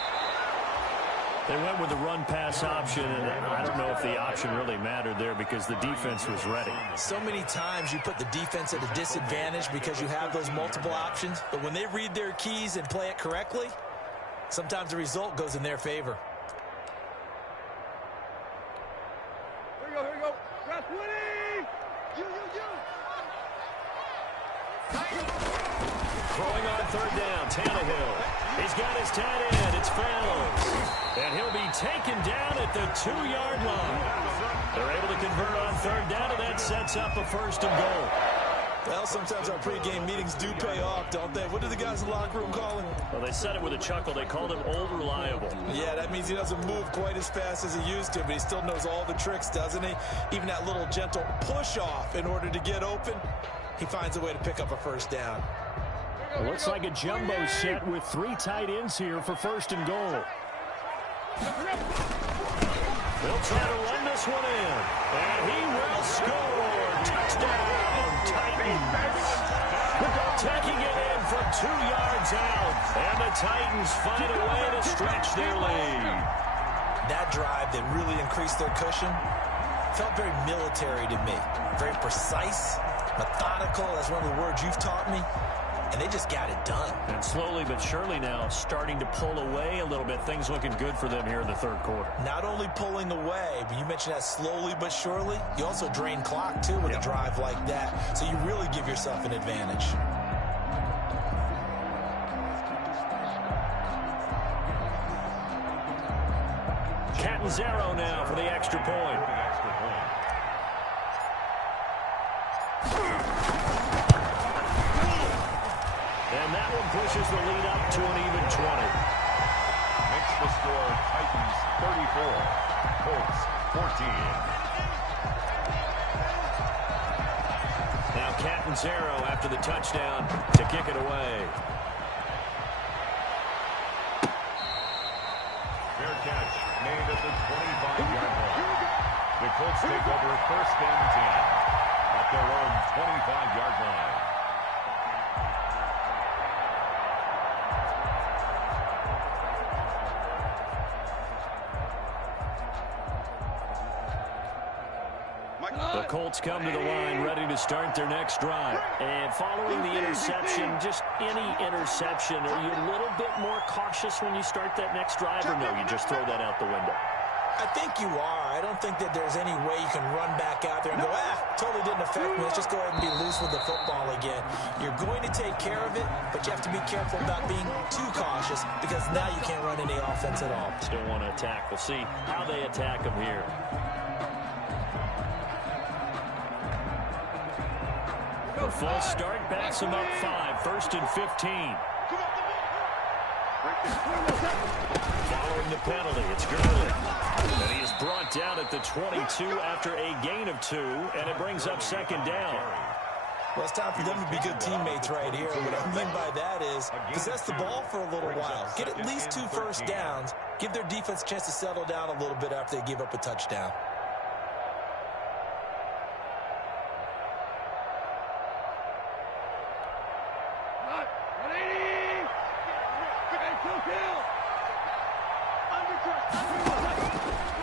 They went with the run-pass option, and I don't know if the option really mattered there because the defense was ready. So many times you put the defense at a disadvantage because you have those multiple options, but when they read their keys and play it correctly, sometimes the result goes in their favor. Here we go. Ref Woody! You. Throwing on 3rd down, Tannehill. He's got his tight end. It's Fells. And he'll be taken down at the 2-yard line. They're able to convert on 3rd down, and that sets up a 1st and goal. Well, sometimes our pregame meetings do pay off, don't they? What do the guys in the locker room call him? Well, they said it with a chuckle. They called him Old Reliable. Yeah, that means he doesn't move quite as fast as he used to, but he still knows all the tricks, doesn't he? Even that little gentle push-off in order to get open, he finds a way to pick up a 1st down. It looks like a jumbo set with 3 tight ends here for 1st and goal. They'll try to run this one in, and he will score. Touchdown, Titans. Taking it in from 2 yards out, and the Titans find a way to stretch their lead. That drive that really increased their cushion felt very military to me. Very precise, methodical. That's one of the words you've taught me. And they just got it done. And slowly but surely now starting to pull away a little bit. Things looking good for them here in the 3rd quarter. Not only pulling away, but you mentioned that slowly but surely. You also drain clock, too, with a drive like that. So you really give yourself an advantage. Catanzaro now for the extra point. And that one pushes the lead up to an even 20. Makes the score Titans 34, Colts 14. Now Catanzaro after the touchdown to kick it away. Fair catch made at the 25-yard line. The Colts take over 1st and 10 at their own 25-yard line. The Colts come to the line ready to start their next drive. And following the interception, just any interception, are you a little bit more cautious when you start that next drive, or no, you just throw that out the window? I think you are. I don't think that there's any way you can run back out there and go, totally didn't affect me. Let's just go ahead and be loose with the football again. You're going to take care of it, but you have to be careful about being too cautious because now you can't run any offense at all. Still want to attack. We'll see how they attack them here. A false start backs them up 5. 1st and 15. Following the penalty, it's Gurley. And he is brought down at the 22 after a gain of 2, and it brings up 2nd down. Well, it's time for them to be good teammates right here. What I mean by that is possess the ball for a little while. Get at least 2 first downs. Give their defense a chance to settle down a little bit after they give up a touchdown.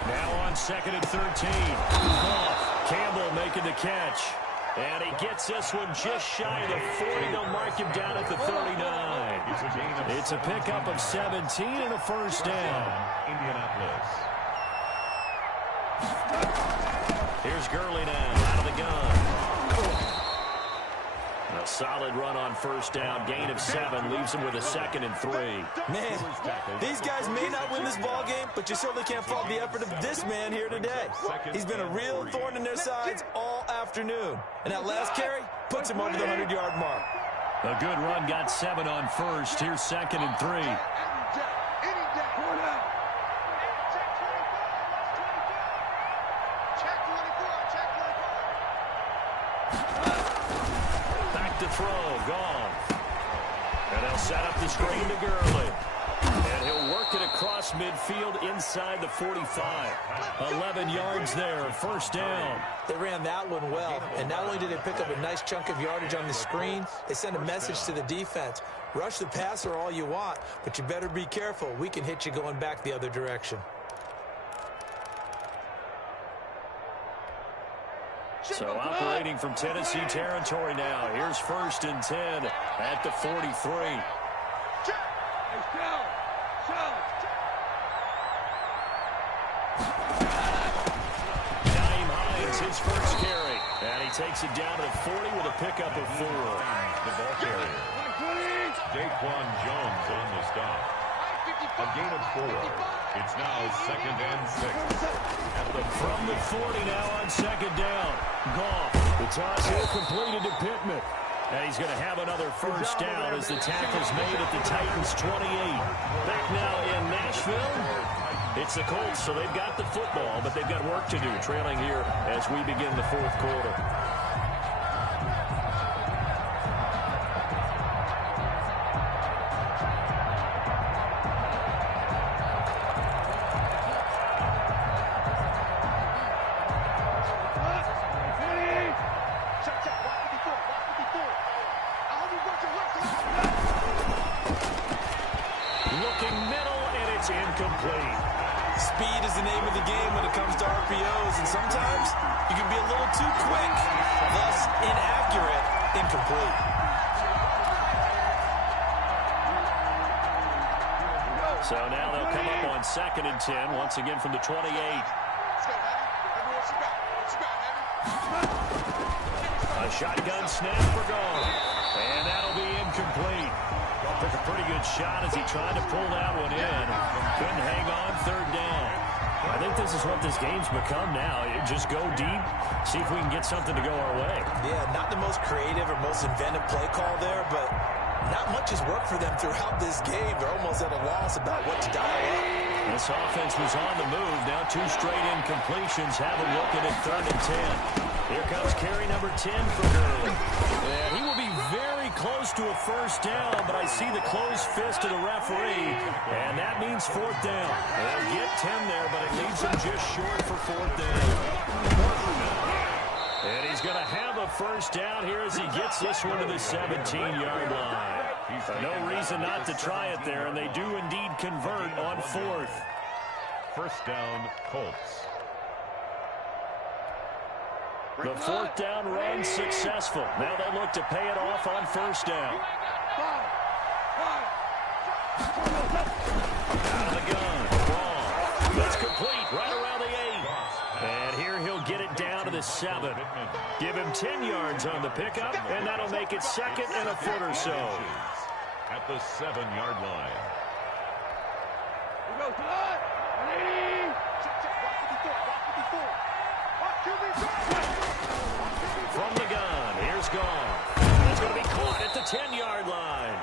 Now on 2nd and 13. Campbell making the catch. And he gets this one just shy of the 40. They'll mark him down at the 39. It's a pickup of 17 and a 1st down. Indianapolis. Here's Gurley now out of the gun. A solid run on 1st down. Gain of 7 leaves him with a 2nd and 3. Man, these guys may not win this ball game, but you certainly can't fault the effort of this man here today. He's been a real thorn in their sides all afternoon. And that last carry puts him over the 100-yard mark. A good run got 7 on 1st. Here's 2nd and 3. to throw. Gone. And they'll set up the screen to Gurley. And he'll work it across midfield inside the 45. 11 yards there, first down. They ran that one well, and not only did they pick up a nice chunk of yardage on the screen, they sent a message to the defense. Rush the passer all you want, but you better be careful. We can hit you going back the other direction. So operating from Tennessee territory now. Here's 1st and 10 at the 43. His first carry, and he takes it down to the 40 with a pickup of 4. The ball carrier. Daquan Jones on the stop. A gain of 4. It's now 2nd and 6. From the 40 now on 2nd down. Goff. The toss here completed to Pittman. And he's going to have another first down as the tackle's made at the Titans 28. Back now in Nashville. It's the Colts, so they've got the football, but they've got work to do, trailing here as we begin the 4th quarter. Looking middle, and it's incomplete. Speed is the name of the game when it comes to RPOs, and sometimes you can be a little too quick, thus inaccurate, incomplete. So now they'll come up on 2nd and 10, once again from the 28. A shotgun snap for Goff, and that'll be incomplete. Took a pretty good shot as he tried to pull that one in. Couldn't hang on, 3rd down. I think this is what this game's become now. Just go deep, see if we can get something to go our way. Yeah, not the most creative or most inventive play call there, but not much has worked for them throughout this game. They're almost at a loss about what to dial up. This offense was on the move. Now 2 straight incompletions. Have a look at it, 3rd and 10. Here comes carry number 10 for Gurley. And he will be very close to a first down, but I see the closed fist of the referee, and that means 4th down. They'll get 10 there, but it leaves them just short for 4th down. And he's going to have a first down here as he gets this one to the 17-yard line. No reason not to try it there, and they do indeed convert on 4th. First down, Colts. The 4th down run successful. Now they look to pay it off on 1st down. Out of the gun. Wrong. That's complete right around the 8. And here he'll get it down to the 7. Give him 10 yards on the pickup, and that'll make it 2nd and a foot or so. At the 7-yard line. From the gun, here's Goff. It's going to be caught at the 10-yard line.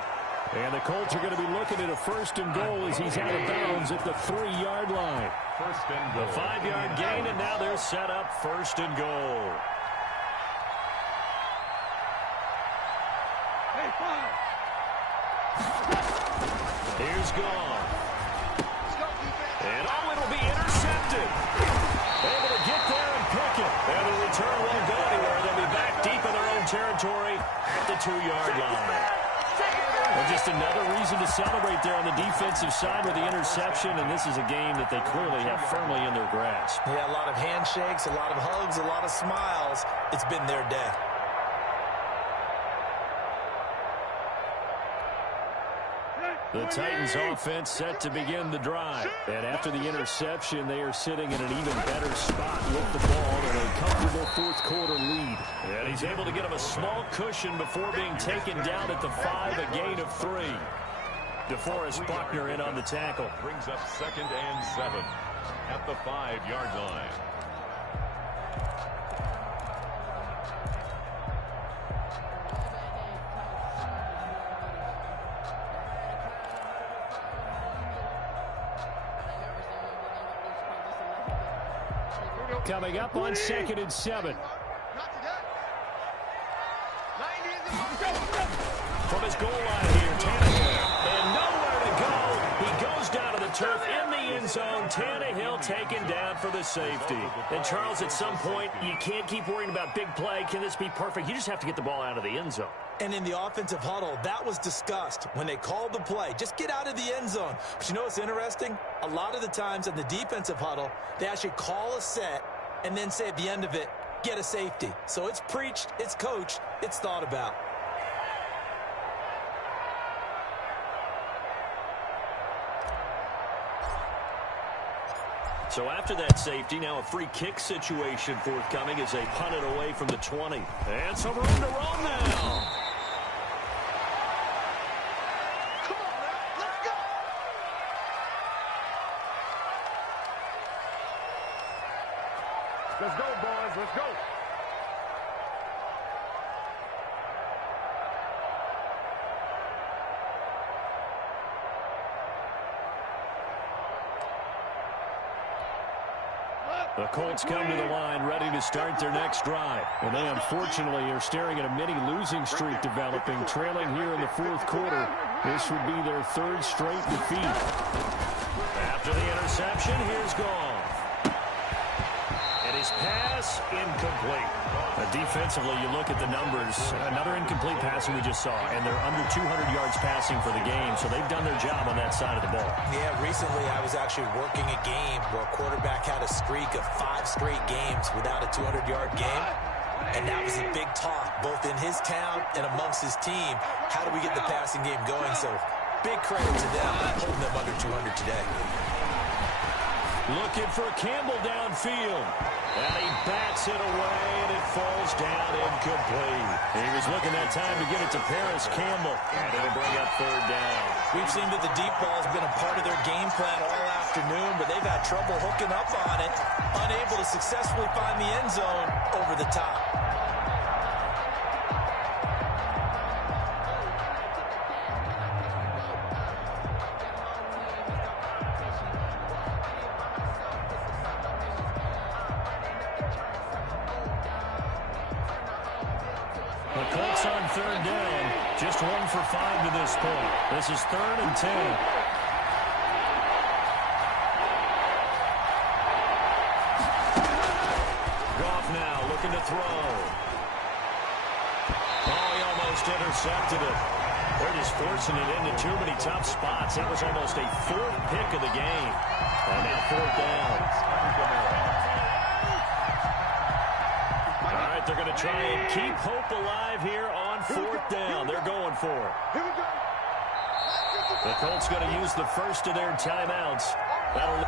And the Colts are going to be looking at a 1st and goal as he's out of bounds at the 3-yard line. 1st and goal. The 5-yard gain, and now they're set up 1st and goal. Here's Goff. And it'll be intercepted. Able to get there and pick it. And the return won't go anywhere. They'll be back deep in their own territory at the 2-yard line. Well, just another reason to celebrate there on the defensive side with the interception, and this is a game that they clearly have firmly in their grasp. Yeah, a lot of handshakes, a lot of hugs, a lot of smiles. It's been their day. The Titans offense set to begin the drive. And after the interception, they are sitting in an even better spot with the ball and a comfortable 4th quarter lead. And he's able to get him a small cushion before being taken down at the 5, a gain of 3. DeForest Buckner in on the tackle. Brings up 2nd and 7 at the 5-yard line. Coming up on 2nd and 7. Not today. 90 is from his goal line here. Tannehill, and nowhere to go. He goes down to the turf in the end zone. Tannehill taken down for the safety. And, Charles, at some point, you can't keep worrying about big play. Can this be perfect? You just have to get the ball out of the end zone. And in the offensive huddle, that was discussed when they called the play. Just get out of the end zone. But you know what's interesting? A lot of the times in the defensive huddle, they actually call a set and then say at the end of it, get a safety. So it's preached, it's coached, it's thought about. So after that safety, now a free kick situation forthcoming as they punt it away from the 20. And some room to roam now. Come on, man. Let's go. Let's go, boys. Let's go. The Colts come to the line ready to start their next drive. And they unfortunately are staring at a mini losing streak developing, trailing here in the fourth quarter. This would be their third straight defeat. After the interception, here's Goff. And his pass incomplete. Defensively, you look at the numbers. Another incomplete passing we just saw, and they're under 200 yards passing for the game, so they've done their job on that side of the ball. Yeah, recently I was actually working a game where a quarterback had a streak of 5 straight games without a 200-yard game. And that was a big talk, both in his town and amongst his team. How do we get the passing game going? So big credit to them holding them under 200 today. Looking for Campbell downfield. And he bats it away, and it falls down incomplete. He was looking that time to get it to Paris Campbell. And it'll bring up third down. We've seen that the deep ball has been a part of their game plan all afternoon, but they've had trouble hooking up on it, unable to successfully find the end zone over the top. The Colts on third down. Just 1 for 5 to this point. This is 3rd and 10. Goff now looking to throw. Oh, he almost intercepted it. They're just forcing it into too many tough spots. That was almost a 4th pick of the game. And now 4th down. All right, they're going to try and keep hope alive here on 4th down. They're going for it. Here we go. The Colts going to use the first of their timeouts. That'll...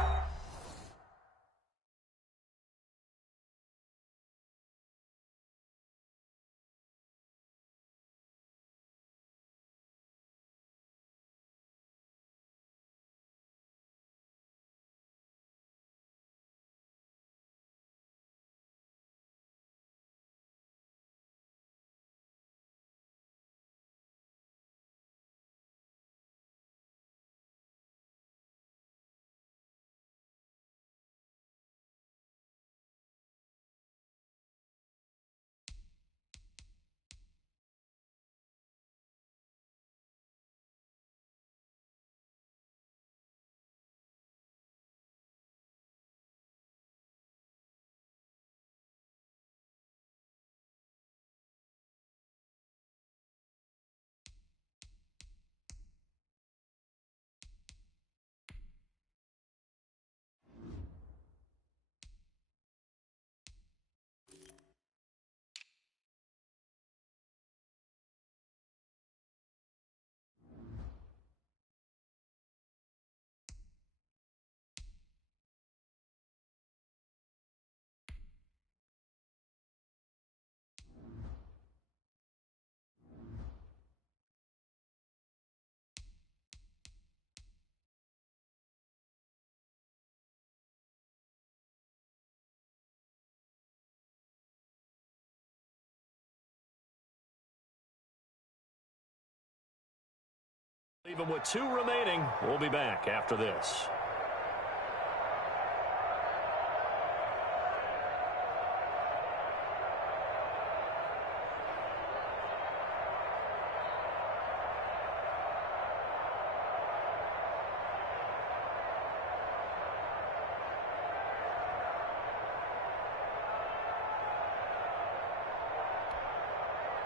Even with 2 remaining, we'll be back after this.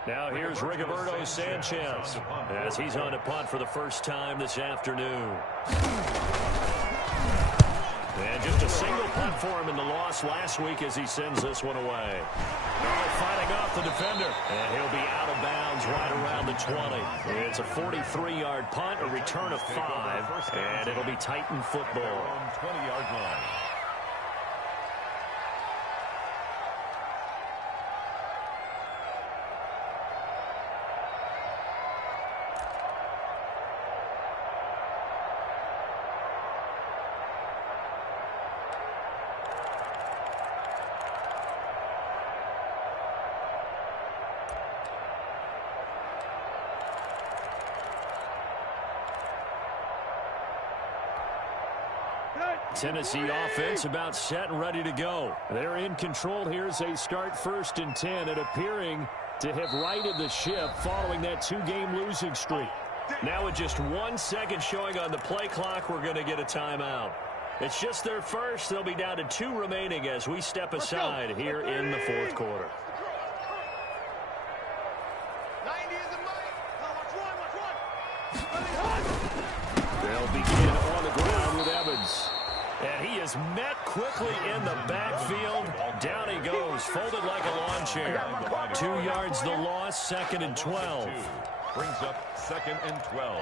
Now here's Rigoberto Sanchez as he's on to punt for the first time this afternoon. And just a single punt for him in the loss last week as he sends this one away. Fighting off the defender. And he'll be out of bounds right around the 20. It's a 43-yard punt, a return of 5, and it'll be Titan football. 20-yard line. Tennessee offense about set and ready to go. They're in control here as they start 1st and 10 and appearing to have righted the ship following that 2-game losing streak. Now with just 1 second showing on the play clock, we're going to get a timeout. It's just their first. They'll be down to 2 remaining as we step aside here in the 4th quarter. 90 is the mic. Watch one. They'll begin on the ground with Evans. And he is met quickly in the backfield. Down he goes, folded like a lawn chair. 2 yards the loss, 2nd and 12. Brings up 2nd and 12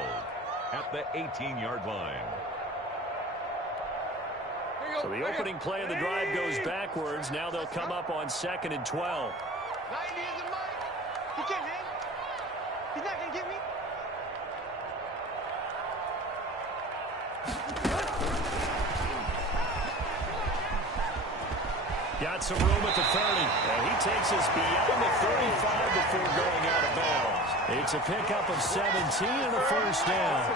at the 18-yard line. So the opening play of the drive goes backwards. Now they'll come up on 2nd and 12. 90 is the mic. He can't hang. He's not going to get me. Got some room at the 30. And he takes us beyond the 35 before going out of bounds. It's a pickup of 17 and a 1st down.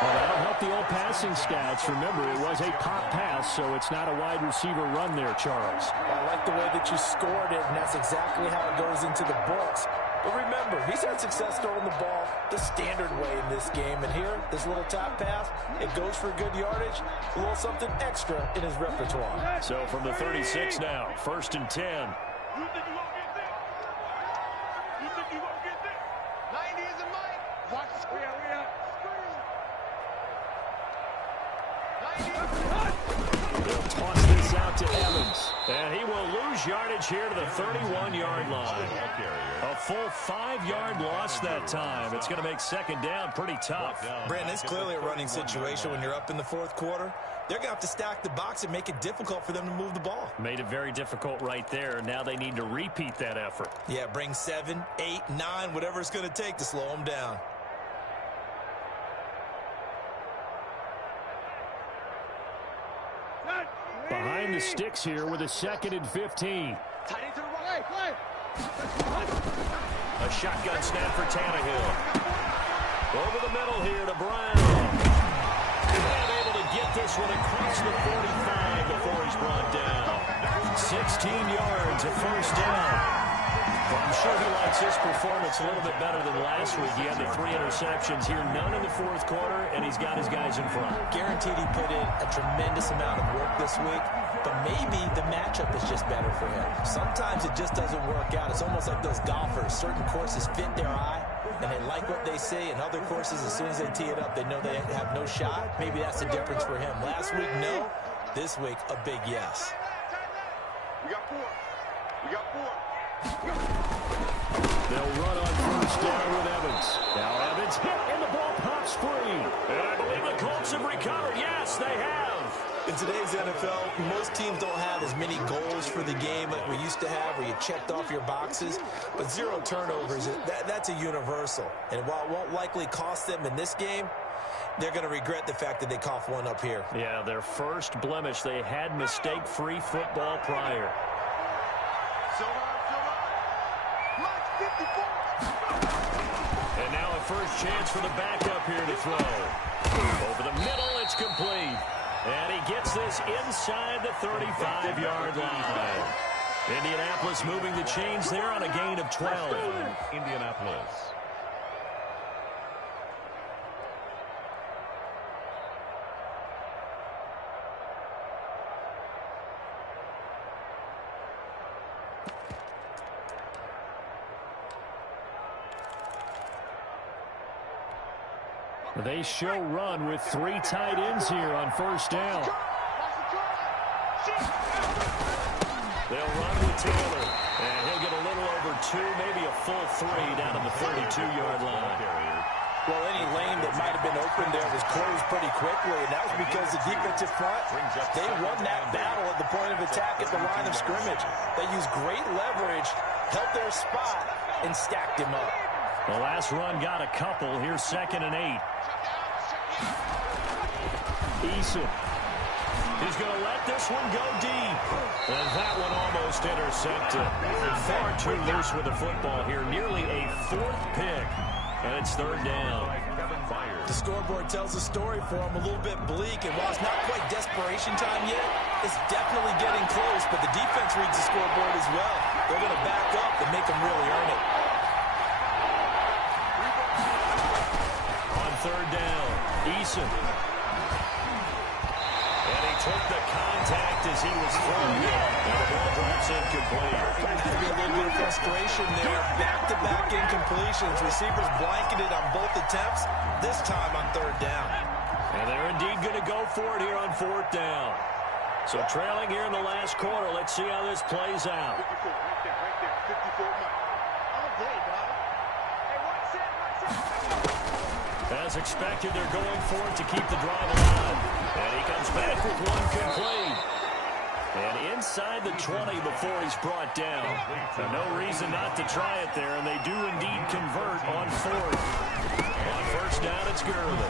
Well, that'll help the old passing stats. Remember, it was a pop pass, so it's not a wide receiver run there, Charles. I like the way that you scored it, and that's exactly how it goes into the books. But remember, he's had success throwing the ball the standard way in this game. And here, this little top pass, it goes for good yardage, a little something extra in his repertoire. So from the 36 now, 1st and 10. You think you won't get this? You think you won't get this? 90 is the mic. Watch the screen. We out. They'll toss this out to Evans. And he will lose yardage here to the 31-yard line. A full 5-yard loss that time. It's going to make 2nd down pretty tough. Brandon, it's clearly a running situation when you're up in the 4th quarter. They're going to have to stack the box and make it difficult for them to move the ball. Made it very difficult right there. Now they need to repeat that effort. Yeah, bring 7, 8, 9, whatever it's going to take to slow them down. Behind the sticks here with a 2nd and 15. Tight into the right. Play. A shotgun snap for Tannehill. Over the middle here to Brown. And able to get this one across the 45 before he's brought down. 16 yards, a 1st down. Well, I'm sure he likes his performance a little bit better than last week. He had the 3 interceptions here, none in the 4th quarter, and he's got his guys in front. Guaranteed he put in a tremendous amount of work this week, but maybe the matchup is just better for him. Sometimes it just doesn't work out. It's almost like those golfers. Certain courses fit their eye, and they like what they see, and other courses, as soon as they tee it up, they know they have no shot. Maybe that's the difference for him. Last week, no. This week, a big yes. We got 4. We got 4. They'll run on 1st down with Evans. Now Evans hit, and the ball pops free. And I believe the Colts have recovered. Yes, they have. In today's NFL, most teams don't have as many goals for the game like we used to have, where you checked off your boxes. But 0 turnovers, that's a universal. And while it won't likely cost them in this game, they're going to regret the fact that they coughed one up here. Yeah, their first blemish. They had mistake-free football prior. And now a first chance for the backup here to throw. Over the middle, it's complete. And he gets this inside the 35-yard line. Indianapolis moving the chains there on a gain of 12. Indianapolis. They show run with 3 tight ends here on first down. They'll run with Taylor, and he'll get a little over 2, maybe a full 3 down to the 32-yard line. Well, any lane that might have been open there was closed pretty quickly, and that was because the defensive front, they won that battle at the point of attack at the line of scrimmage. They used great leverage, held their spot, and stacked him up. The last run got a couple. Here's 2nd and 8. Eason. He's going to let this one go deep. And that one almost intercepted. Far too loose with the football here. Nearly a 4th pick. And it's 3rd down. The scoreboard tells the story for him, a little bit bleak. And while it's not quite desperation time yet, it's definitely getting close. But the defense reads the scoreboard as well. They're going to back up and make them really earn it. On 3rd down, Eason. And he took the contact as he was throwing it. And the ball drops incomplete. There's be a little bit of frustration there. Back-to-back incompletions. Receivers blanketed on both attempts, this time on 3rd down. And they're indeed going to go for it here on 4th down. So trailing here in the last quarter. Let's see how this plays out. 54, right there, 54 Mike. All day, dog. Hey, what's it? As expected, they're going for it to keep the drive alive. And he comes back with one complete. And inside the 20 before he's brought down. So no reason not to try it there, and they do indeed convert on 4th. On 1st down, it's Gurley.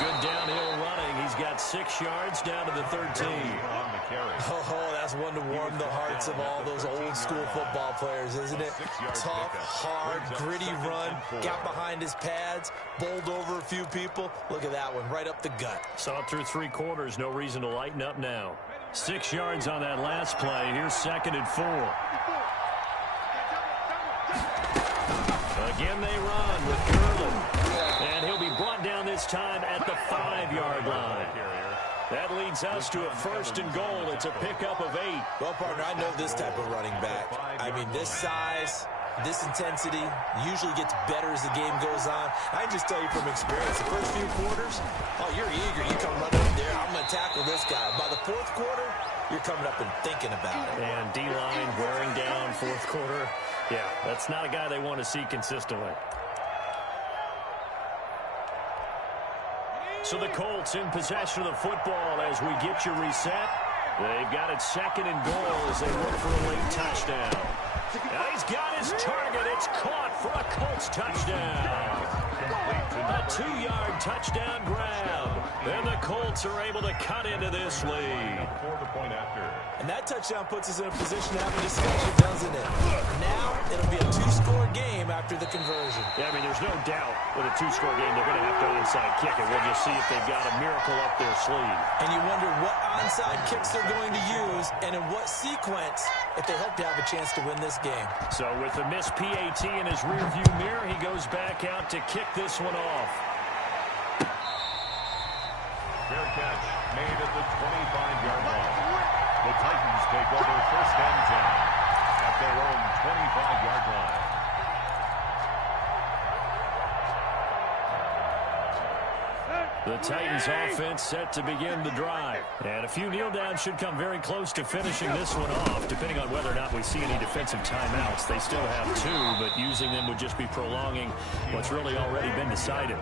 Good downhill running. He's got 6 yards down to the 13. Oh, that's one to warm the hearts of all those old-school football players, isn't it? Tough, hard, gritty run, got behind his pads, bowled over a few people. Look at that one, right up the gut. Saw it through 3 quarters, no reason to lighten up now. 6 yards on that last play. Here's 2nd and 4. Again, they run with Gurley. And he'll be brought down this time at the 5-yard line. That leads us to a 1st and goal. It's a pickup of 8. Well, partner, I know this type of running back. I mean, this size, this intensity usually gets better as the game goes on. I can just tell you from experience, the first few quarters, oh, you're eager. You come running up there. I'm going to tackle this guy. By the 4th quarter, you're coming up and thinking about it. And D-line wearing down 4th quarter. Yeah, that's not a guy they want to see consistently. So the Colts in possession of the football as we get you reset. They've got it 2nd and goal as they look for a late touchdown. And he's got his target. It's caught for a Colts touchdown. A 2-yard touchdown grab. And the Colts are able to cut into this lead. And that touchdown puts us in a position to have a discussion, doesn't it? Now it'll be a 2-score game after the conversion. Yeah, I mean, there's no doubt with a 2-score game they're going to have to onside kick it. We'll just see if they've got a miracle up their sleeve. And you wonder what onside kicks they're going to use and in what sequence if they hope to have a chance to win this game. So with the missed PAT in his rearview mirror, he goes back out to kick this one off. Fair catch made at the 25-yard line. The Titans take over 1st and 10 at their own 25-yard line. The Titans offense set to begin the drive. And a few kneel downs should come very close to finishing this one off, depending on whether or not we see any defensive timeouts. They still have 2, but using them would just be prolonging what's really already been decided.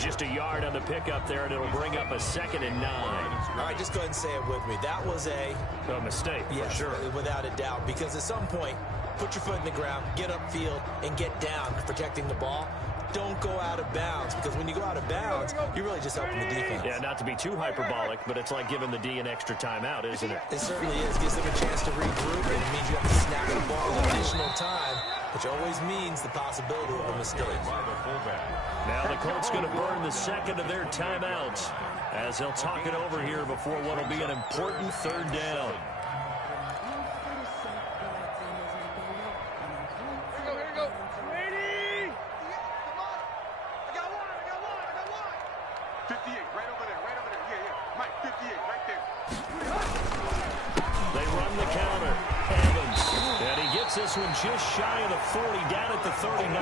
Just a yard on the pickup there, and it'll bring up a 2nd and 9. All right, just go ahead and say it with me. That was a mistake, yes, for sure. Without a doubt, because at some point, put your foot in the ground, get upfield, and get down protecting the ball. Don't go out of bounds, because when you go out of bounds, you're really just helping the defense. Yeah, not to be too hyperbolic, but it's like giving the D an extra timeout, isn't it? It certainly is. Gives them a chance to regroup, and it means you have to snap the ball additional time, which always means the possibility of a mistake. Now the Colts going to burn the 2nd of their timeouts as they'll talk it over here before what will be an important 3rd down. This one just shy of the 40, down at the 39.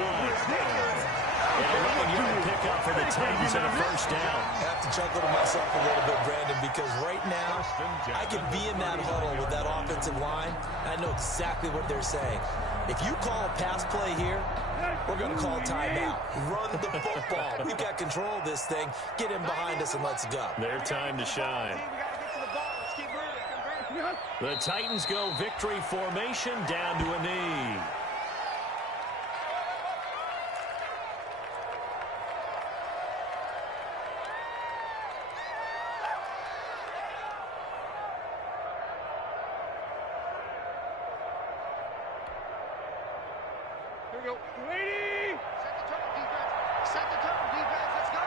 An 11-yard pickup for the Titans and a first down. I have to chuckle to myself a little bit, Brandon, because right now I could be in that huddle with that offensive line. I know exactly what they're saying. If you call a pass play here, we're going to call timeout. Run the football. We've got control of this thing. Get him behind us and let's go. Their time to shine. The Titans go victory formation down to a knee. Here we go. Ready? Set the tone, defense. Set the tone, defense. Let's go.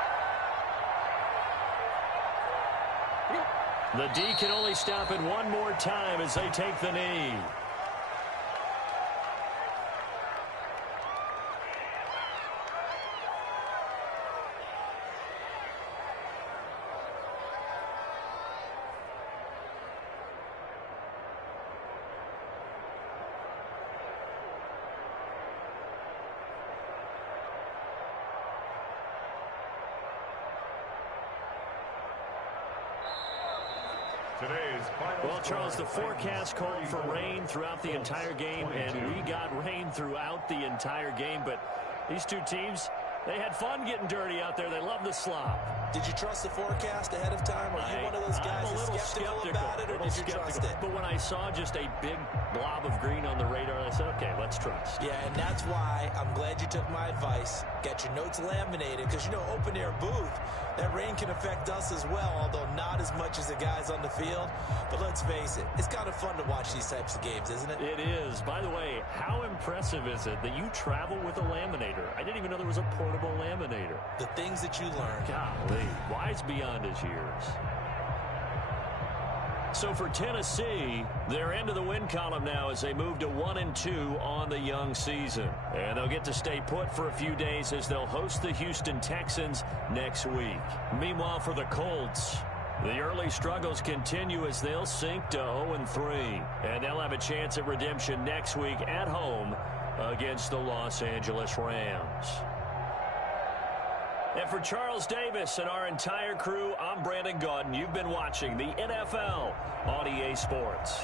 The D can only stop it one more time as they take the knee. Well, Charles, the forecast called for rain throughout the entire game, and we got rain throughout the entire game. But these two teams, they had fun getting dirty out there. They love the slop. Did you trust the forecast ahead of time? Are you one of those guys that's skeptical about it, or did you trust it? But when I saw just a big blob of green on the radar, I said, okay, let's trust. Yeah, and that's why I'm glad you took my advice. Get your notes laminated, because, you know, open-air booth, that rain can affect us as well, although not as much as the guys on the field. But let's face it, it's kind of fun to watch these types of games, isn't it? It is. By the way, how impressive is it that you travel with a laminator? I didn't even know there was a portable laminator. The things that you learn. Golly, wise beyond his years. So for Tennessee, they're into the win column now as they move to 1-2 on the young season. And they'll get to stay put for a few days as they'll host the Houston Texans next week. Meanwhile, for the Colts, the early struggles continue as they'll sink to 0-3. And they'll have a chance at redemption next week at home against the Los Angeles Rams. And for Charles Davis and our entire crew, I'm Brandon Gaudin. You've been watching the NFL on EA Sports.